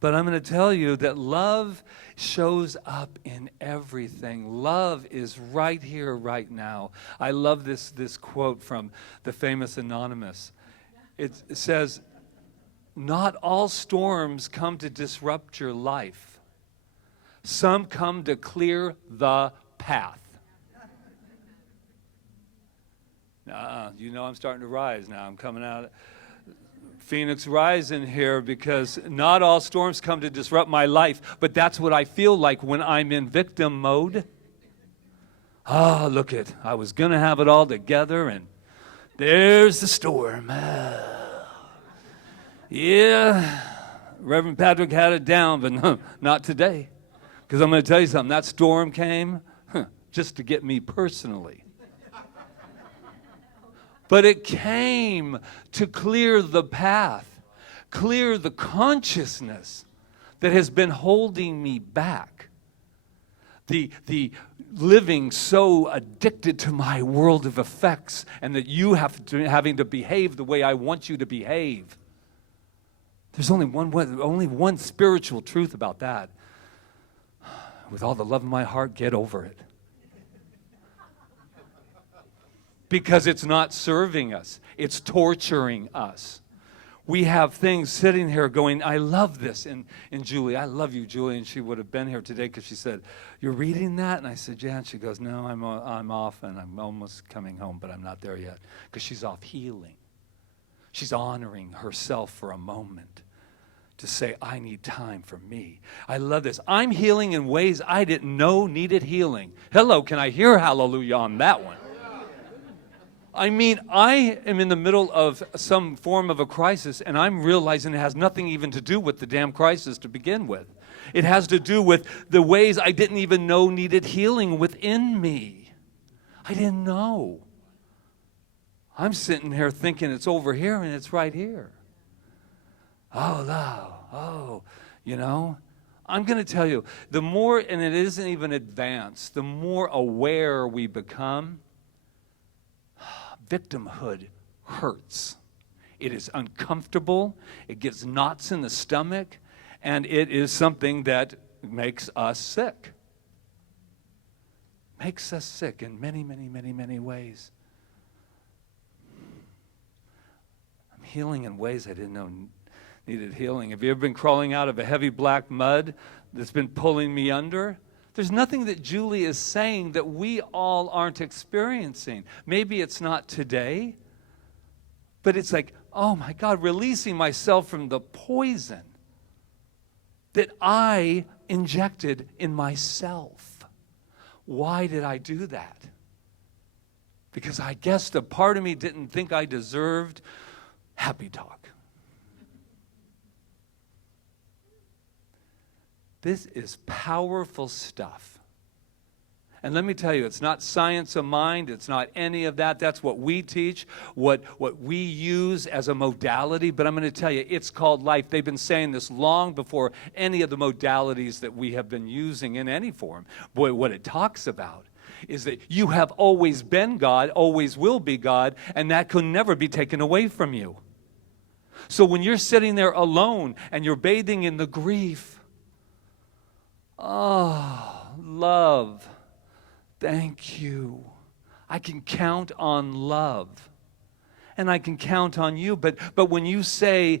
But I'm going to tell you that love shows up in everything. Love is right here, right now. I love this quote from the famous Anonymous. It says, "Not all storms come to disrupt your life. Some come to clear the path." You know I'm starting to rise now. I'm coming out. Phoenix rising here, because not all storms come to disrupt my life, but that's what I feel like when I'm in victim mode. Look it. I was going to have it all together, and there's the storm. Yeah, Reverend Patrick had it down, but not today. Because I'm going to tell you something. That storm came just to get me personally. But it came to clear the path, clear the consciousness that has been holding me back. The living so addicted to my world of effects, and that you having to behave the way I want you to behave. There's only one spiritual truth about that. With all the love in my heart, get over it. Because it's not serving us. It's torturing us. We have things sitting here going, I love this. And Julie, I love you, Julie. And she would have been here today because she said, "You're reading that?" And I said, "Yeah." And she goes, "No, I'm off and I'm almost coming home, but I'm not there yet." Because she's off healing. She's honoring herself for a moment to say, I need time for me. I love this. I'm healing in ways I didn't know needed healing. Hello, can I hear hallelujah on that one? I mean, I am in the middle of some form of a crisis, and I'm realizing it has nothing even to do with the damn crisis to begin with. It has to do with the ways I didn't even know needed healing within me. I didn't know. I'm sitting here thinking it's over here, and it's right here. You know. I'm going to tell you, the more, and it isn't even advanced, the more aware we become, victimhood hurts. It is uncomfortable. It gives knots in the stomach. And it is something that makes us sick. Makes us sick in many, many, many, many ways. I'm healing in ways I didn't know needed healing. Have you ever been crawling out of a heavy black mud that's been pulling me under? There's nothing that Julie is saying that we all aren't experiencing. Maybe it's not today, but it's like, oh my God, releasing myself from the poison that I injected in myself. Why did I do that? Because I guess the part of me didn't think I deserved happy talk. This is powerful stuff. And let me tell you, it's not science of mind. It's not any of that. That's what we teach, what we use as a modality. But I'm going to tell you, it's called life. They've been saying this long before any of the modalities that we have been using in any form. Boy, what it talks about is that you have always been God, always will be God, and that can never be taken away from you. So when you're sitting there alone and you're bathing in the grief, oh, love, thank you. I can count on love. And I can count on you. But when you say,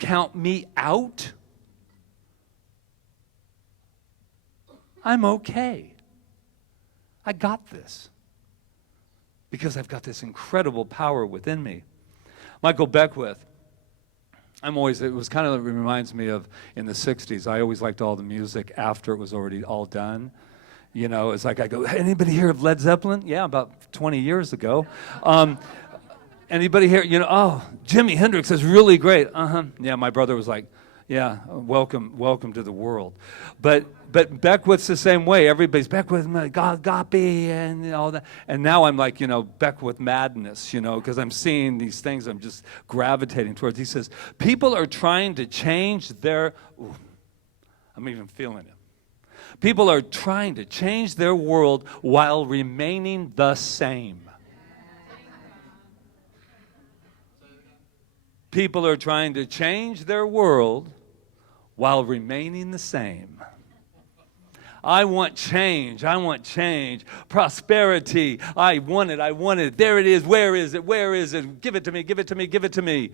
count me out, I'm okay. I got this. Because I've got this incredible power within me. Michael Beckwith. It was kind of, it reminds me of in the 60s, I always liked all the music after it was already all done. It's like I go, hey, anybody hear of Led Zeppelin? Yeah, about 20 years ago. Anybody here, Jimi Hendrix is really great. Yeah, my brother was like, yeah, welcome to the world. But Beckwith's the same way. Everybody's Beckwith, Goppy, and all that. And now I'm like, Beckwith madness, because I'm seeing these things I'm just gravitating towards. He says, people are trying to change I'm even feeling it. People are trying to change their world while remaining the same. People are trying to change their world while remaining the same. I want change. I want change. Prosperity. I want it. I want it. There it is. Where is it? Where is it? Give it to me. Give it to me. Give it to me.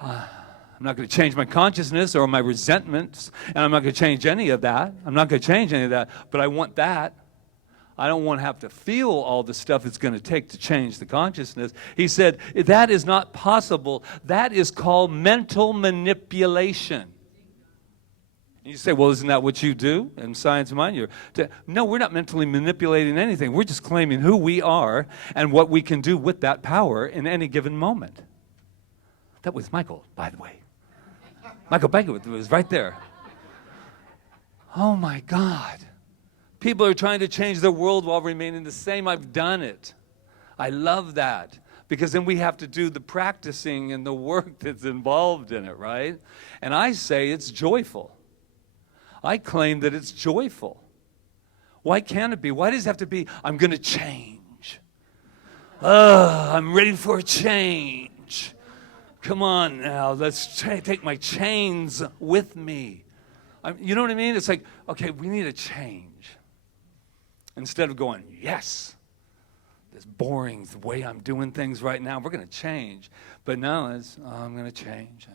I'm not going to change my consciousness or my resentments, and I'm not going to change any of that. I'm not going to change any of that, but I want that. I don't want to have to feel all the stuff it's going to take to change the consciousness. He said, that is not possible. That is called mental manipulation. You say, well, isn't that what you do in Science of Mind? No, we're not mentally manipulating anything. We're just claiming who we are and what we can do with that power in any given moment. That was Michael, by the way. Michael Banker was right there. Oh, my God. People are trying to change their world while remaining the same. I've done it. I love that. Because then we have to do the practicing and the work that's involved in it, right? And I say it's joyful. I claim that it's joyful. Why can't it be? Why does it have to be, I'm going to change? I'm ready for a change. Come on now, let's take my chains with me. You know what I mean? It's like, okay, we need a change. Instead of going, yes, this boring way I'm doing things right now, we're going to change. But now it's, I'm going to change.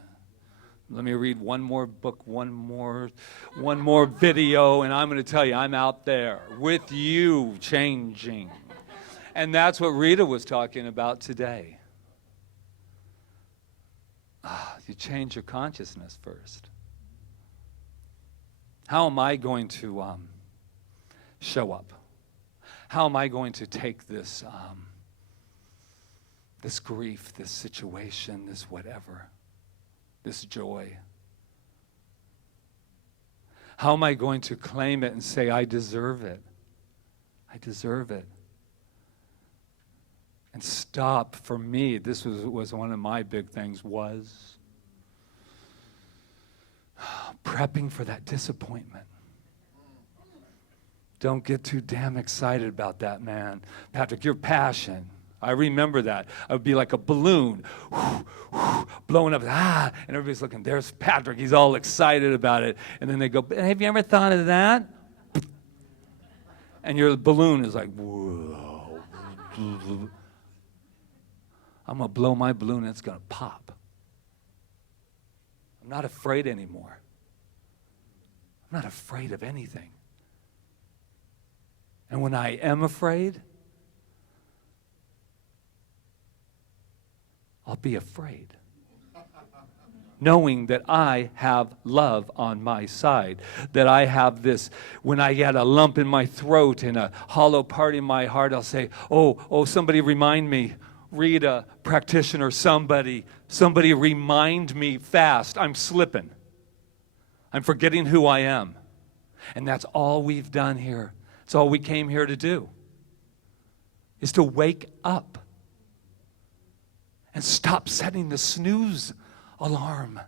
Let me read one more book, one more video, and I'm going to tell you, I'm out there with you changing. And that's what Rita was talking about today. You change your consciousness first. How am I going to show up? How am I going to take this, this grief, this situation, this whatever? This joy? How am I going to claim it and say, I deserve it? I deserve it. And stop, for me, this was one of my big things, was prepping for that disappointment. Don't get too damn excited about that, man. Patrick, your passion. I remember that. I would be like a balloon, blowing up, and everybody's looking, there's Patrick, he's all excited about it. And then they go, have you ever thought of that? And your balloon is like, whoa. I'm going to blow my balloon and it's going to pop. I'm not afraid anymore. I'm not afraid of anything. And when I am afraid, I'll be afraid, knowing that I have love on my side, that I have this, when I get a lump in my throat and a hollow part in my heart, I'll say, oh, somebody remind me, Rita, practitioner, somebody remind me fast, I'm slipping. I'm forgetting who I am. And that's all we've done here. It's all we came here to do, is to wake up. And stop setting the snooze alarm.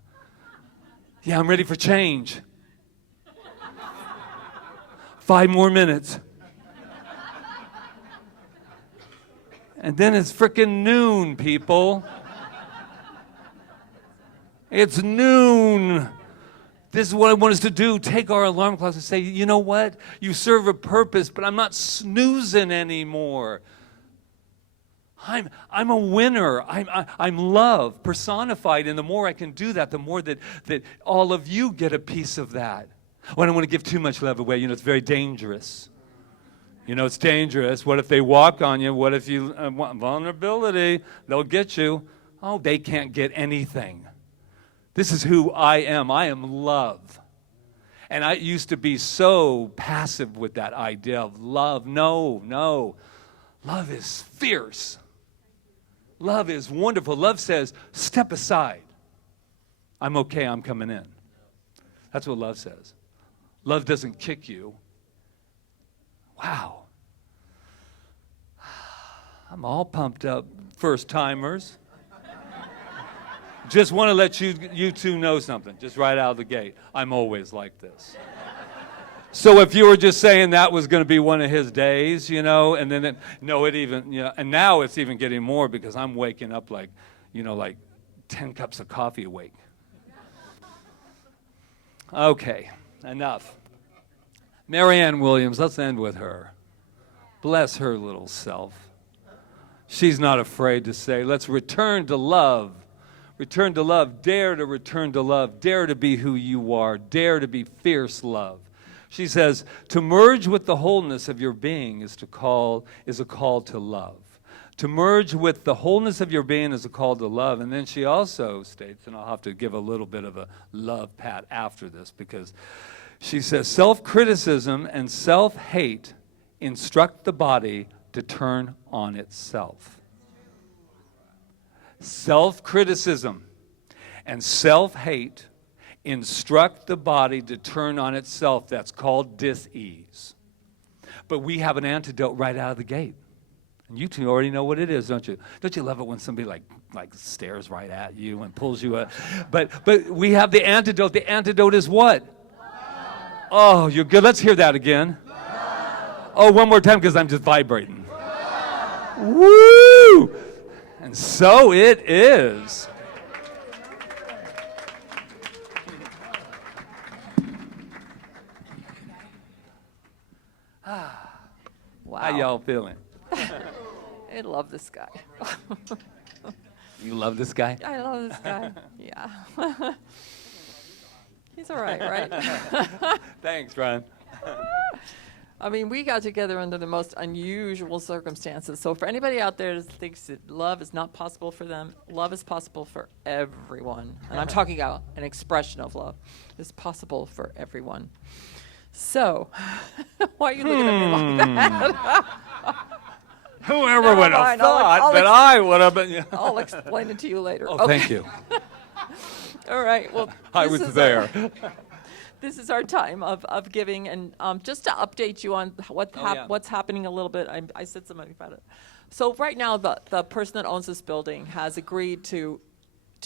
Yeah, I'm ready for change. 5 more minutes. And then it's frickin' noon, people. It's noon. This is what I want us to do. Take our alarm clocks and say, you know what? You serve a purpose, but I'm not snoozing anymore. I'm a winner. I'm love personified, and the more I can do that, the more that all of you get a piece of that. Well, I don't want to give too much love away. You know, it's very dangerous. You know, it's dangerous. What if they walk on you? What if you want vulnerability? They'll get you. Oh, they can't get anything. This is who I am. I am love. And I used to be so passive with that idea of love. No. Love is fierce. Love is wonderful. Love says, step aside. I'm okay, I'm coming in. That's what love says. Love doesn't kick you. Wow. I'm all pumped up, first timers. Just want to let you two know something, just right out of the gate. I'm always like this. So if you were just saying that was going to be one of his days, you know, and then and now it's even getting more because I'm waking up like 10 cups of coffee awake. Okay, enough. Marianne Williams, let's end with her. Bless her little self. She's not afraid to say, let's return to love. Return to love. Dare to return to love. Dare to be who you are. Dare to be fierce love. She says, to merge with the wholeness of your being is a call to love. To merge with the wholeness of your being is a call to love. And then she also states, and I'll have to give a little bit of a love pat after this, because she says, self-criticism and self-hate instruct the body to turn on itself. Self-criticism and self-hate instruct the body to turn on itself. That's called dis-ease. But we have an antidote right out of the gate. And you two already know what it is, don't you? Don't you love it when somebody like stares right at you and pulls you up? But we have the antidote. The antidote is what? Love. Oh, you're good. Let's hear that again. Love. Oh, one more time because I'm just vibrating. Love. Woo! And so it is. Wow. How y'all feeling? I love this guy. You love this guy? I love this guy. Yeah. He's all right? Thanks, Ron. I mean, we got together under the most unusual circumstances. So for anybody out there that thinks that love is not possible for them, love is possible for everyone. And I'm talking about an expression of love. It's possible for everyone. So, why are you looking at me like that? Whoever would have thought that I would have been. I'll explain it to you later. Oh, thank you. All right. Well, I was there. This is our time of giving, and just to update you on what's happening a little bit. I said something about it. So right now, the person that owns this building has agreed to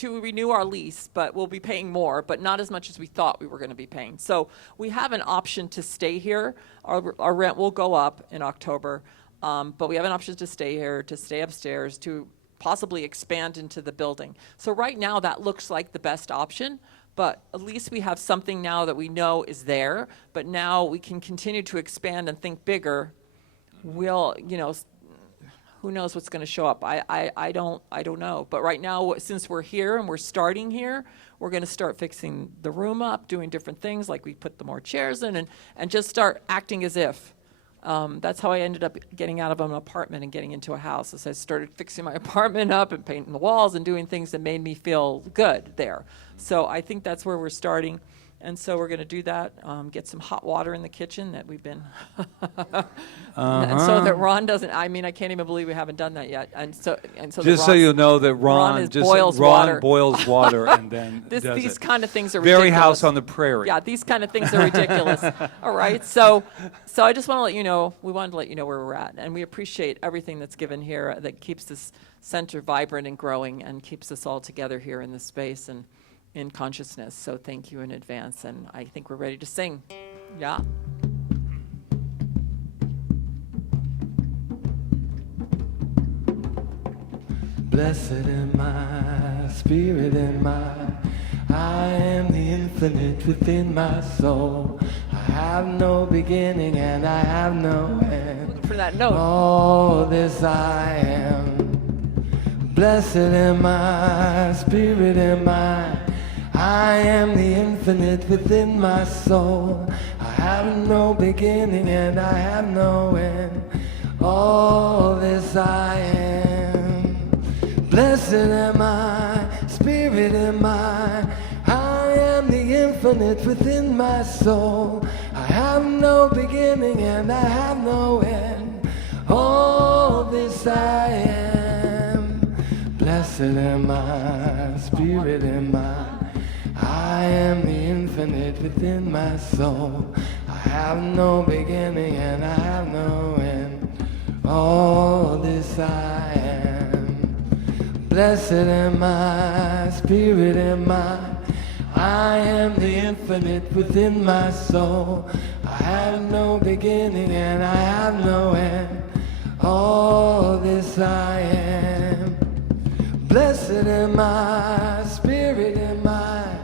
renew our lease, but we'll be paying more, but not as much as we thought we were going to be paying. So we have an option to stay here. Our rent will go up in October, but we have an option to stay here, to stay upstairs, to possibly expand into the building. So right now that looks like the best option, but at least we have something now that we know is there, but now we can continue to expand and think bigger. We'll, who knows what's going to show up? I don't know. But right now, since we're here and we're starting here, we're going to start fixing the room up, doing different things, like we put the more chairs in, and just start acting as if. That's how I ended up getting out of an apartment and getting into a house. As I started fixing my apartment up and painting the walls and doing things that made me feel good there. So I think that's where we're starting. And so we're going to do that, get some hot water in the kitchen that we've been, and so that Ron doesn't, I can't even believe we haven't done that yet. And so just so you know that Ron boils water and then these kind of things are ridiculous. Very House on the Prairie. Yeah, these kind of things are ridiculous. All right, so I just want to let you know, we wanted to let you know where we're at. And we appreciate everything that's given here that keeps this center vibrant and growing and keeps us all together here in this space and in consciousness. So thank you in advance, and I think we're ready to sing. Yeah. Blessed am I, spirit am I am the infinite within my soul. I have no beginning and I have no end. Looking for that note. All this I am. Blessed am I, spirit am I am the infinite within my soul. I have no beginning and I have no end. All this I am. Blessed am I, spirit am I am the infinite within my soul. I have no beginning and I have no end. All this I am. Blessed am I, spirit am I am the infinite within my soul. I have no beginning and I have no end. All this I am. Blessed am I, spirit am I am the infinite within my soul. I I have no beginning and I have no end. All this I am. Blessed am I, spirit am I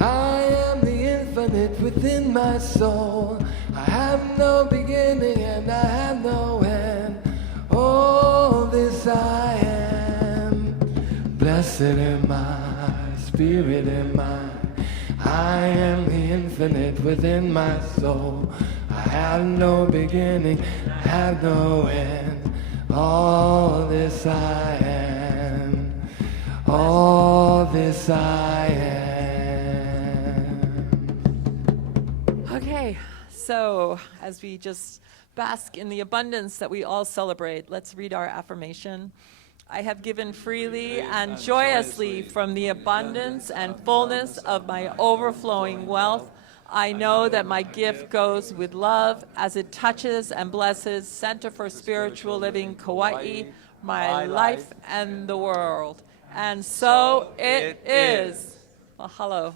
am the infinite within my soul. I have no beginning and I have no end. All this I am. Blessed am I, spirit am I am the infinite within my soul. I have no beginning, I have no end. All this I am. All this I am. Okay, so as we just bask in the abundance that we all celebrate, let's read our affirmation. I have given freely and joyously from the abundance and fullness of my overflowing wealth. I know that my gift goes with love as it touches and blesses Center for Spiritual Living Kauai, my life and the world. And so it is. Well, hello.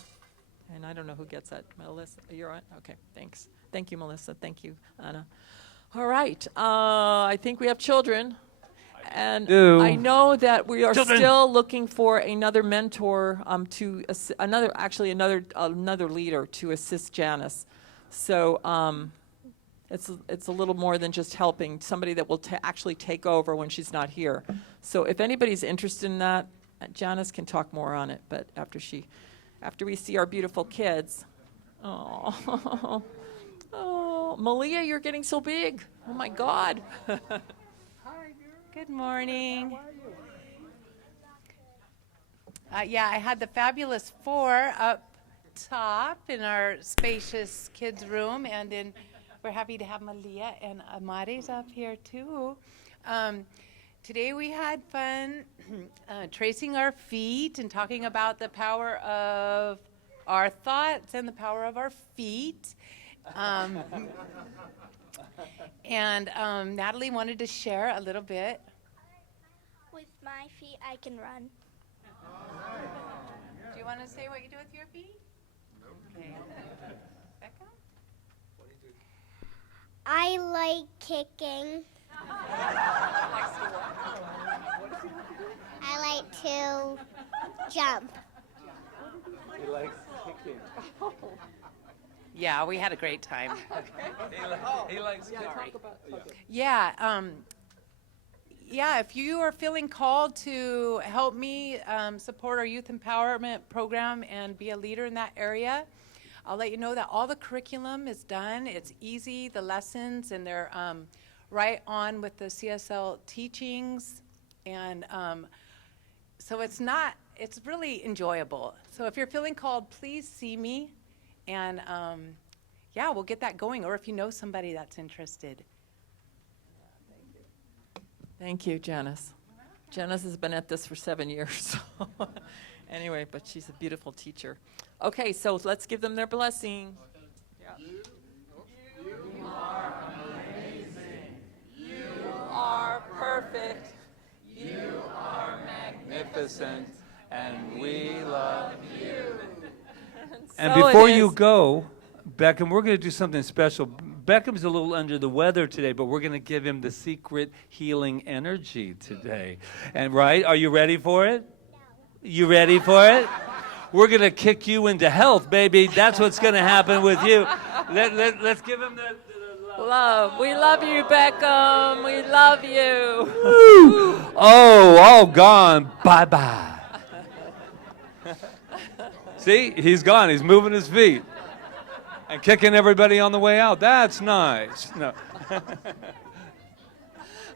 And I don't know who gets that. Melissa, you're on? Okay, thanks. Thank you, Melissa. Thank you, Anna. All right. I think we have children. And I know that we are still looking for another mentor another leader to assist Janice. So it's a little more than just helping, somebody that will actually take over when she's not here. So if anybody's interested in that, Janice can talk more on it, but after we see our beautiful kids. Oh, Malia, you're getting so big. Oh my God. Good morning. Yeah, I had the fabulous 4 up top in our spacious kids' room, and then we're happy to have Malia and Amaris up here too. Today we had fun tracing our feet and talking about the power of our thoughts and the power of our feet. And Natalie wanted to share a little bit. With my feet, I can run. Do you want to say what you do with your feet? Okay. Becca? I like kicking. I like to jump. He likes kicking. Yeah, we had a great time. He likes kicking. Yeah, if you are feeling called to help me support our youth empowerment program and be a leader in that area, I'll let you know that all the curriculum is done. It's easy, the lessons, and they're right on with the CSL teachings. And so it's really enjoyable. So if you're feeling called, please see me. And yeah, we'll get that going. Or if you know somebody that's interested. Thank you, Janice. Janice has been at this for 7 years. Anyway, but she's a beautiful teacher. Okay, so let's give them their blessing. Yeah. You are amazing. You are perfect. You are magnificent. And we love you. And And before you go, Beckham, we're going to do something special. Beckham's a little under the weather today, but we're going to give him the secret healing energy today. And right, are you ready for it? No. You ready for it? We're going to kick you into health, baby. That's what's going to happen with you. Let's give him the love. We love you, Beckham. We love you. Oh, all gone. Bye-bye. See, he's gone. He's moving his feet and kicking everybody on the way out. That's nice. No.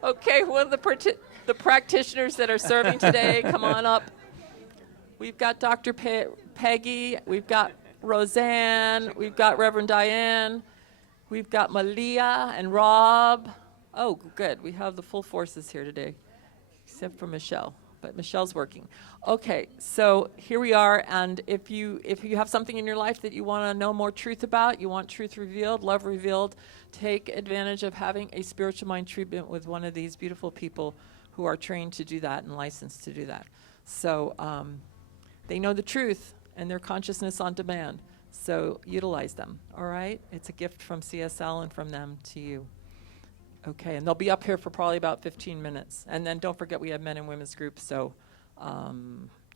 Okay, one of the practitioners that are serving today, come on up. We've got Dr. Peggy, we've got Roseanne, we've got Reverend Diane, we've got Malia and Rob. Oh, good. We have the full forces here today, except for Michelle. But Michelle's working. Okay, so here we are, and if you have something in your life that you want to know more truth about, you want truth revealed, love revealed, take advantage of having a spiritual mind treatment with one of these beautiful people who are trained to do that and licensed to do that. So they know the truth, and their consciousness on demand. So utilize them, all right? It's a gift from CSL and from them to you. Okay, and they'll be up here for probably about 15 minutes. And then don't forget we have men and women's groups, so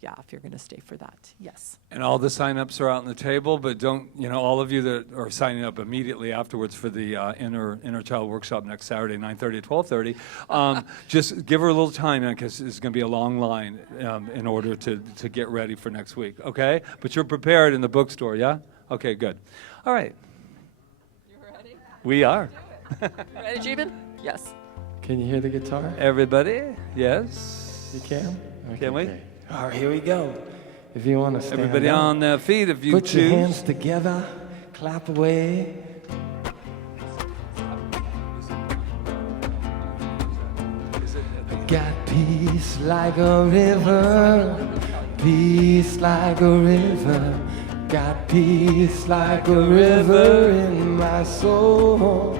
yeah, if you're going to stay for that, yes. And all the sign-ups are out on the table, but don't, all of you that are signing up immediately afterwards for the inner child workshop next Saturday, 9:30 to 12:30, just give her a little time, because it's going to be a long line in order to get ready for next week, okay? But you're prepared in the bookstore, yeah? Okay, good. All right. You ready? We are. Ready, Jeevan? Yes. Can you hear the guitar? Everybody, yes? You can? Okay, Can we? great. All right, here we go. If you want to stand Everybody up, on their feet if you put choose. your hands together, clap away. Got peace like a river, peace like a river. Got peace like a river in my soul.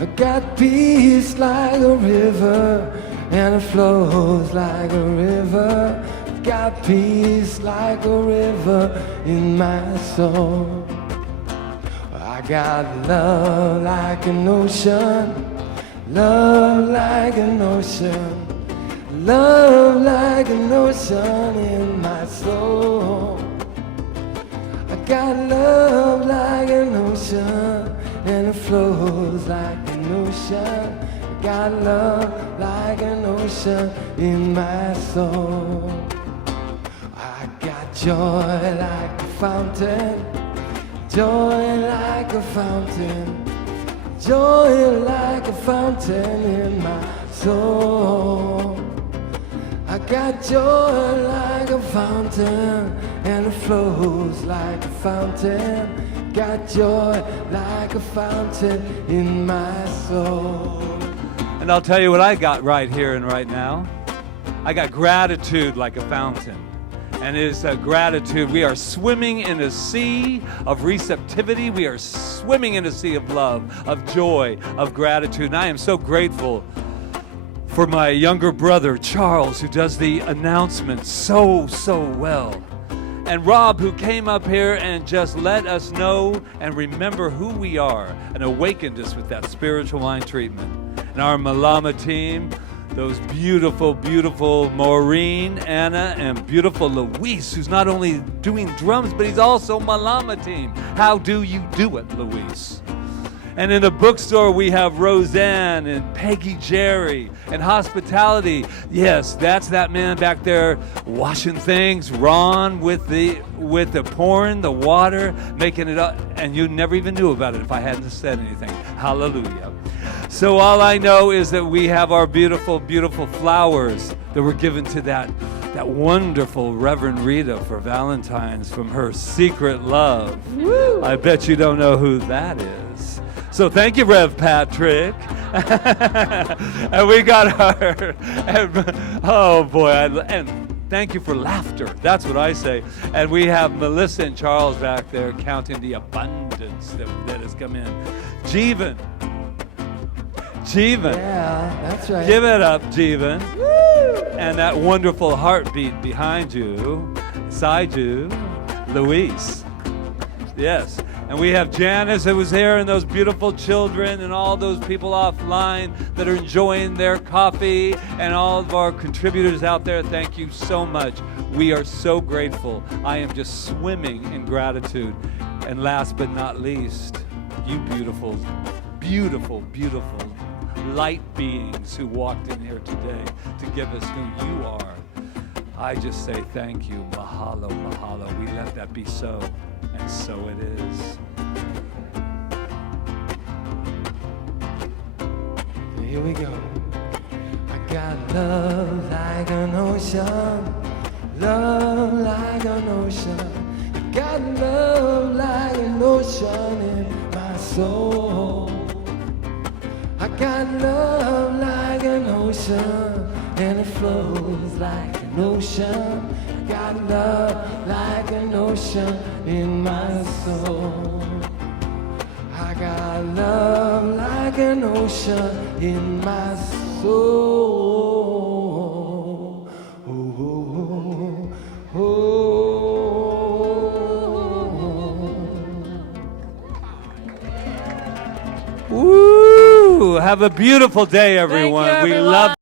I got peace like a river, and it flows like a river. Got peace like a river in my soul. I got love like an ocean, love like an ocean, love like an ocean in my soul. I got love like an ocean, and it flows like an ocean. I got love like an ocean in my soul. I got joy like a fountain, joy like a fountain, joy like a fountain in my soul. I got joy like a fountain, and it flows like a fountain. Got joy like a fountain in my soul. And I'll tell you what I got right here and right now. I got gratitude like a fountain. And it is gratitude. We are swimming in a sea of receptivity. We are swimming in a sea of love, of joy, of gratitude. And I am so grateful for my younger brother, Charles, who does the announcements so well. And Rob, who came up here and just let us know and remember who we are and awakened us with that spiritual mind treatment. And our Malama team, those beautiful, beautiful Maureen, Anna, and beautiful Luis, who's not only doing drums, but he's also Malama team. How do you do it, Luis? And in the bookstore, we have Roseanne and Peggy Jerry and hospitality. Yes, that's that man back there washing things. Ron with the pouring the water, making it up. And you never even knew about it if I hadn't said anything. Hallelujah. So all I know is that we have our beautiful, beautiful flowers that were given to that wonderful Reverend Rita for Valentine's from her secret love. Woo! I bet you don't know who that is. So thank you, Rev Patrick. And we got our, oh boy, and thank you for laughter. That's what I say. And we have Melissa and Charles back there counting the abundance that has come in. Jeevan. Yeah, that's right. Give it up, Jeevan. Woo! And that wonderful heartbeat behind you, beside you, Luis. Yes. And we have Janice that was here, and those beautiful children, and all those people offline that are enjoying their coffee, and all of our contributors out there. Thank you so much. We are so grateful. I am just swimming in gratitude. And last but not least, you beautiful, beautiful, beautiful light beings who walked in here today to give us who you are. I just say thank you. Mahalo, mahalo. We let that be so, and so it is. Here we go. I got love like an ocean, love like an ocean. I got love like an ocean in my soul. I got love like an ocean, and it flows like an ocean. I got love like an ocean in my soul. I got love like an ocean in my soul. Oh, oh, oh, oh. Woo! Have a beautiful day, everyone. We everyone. love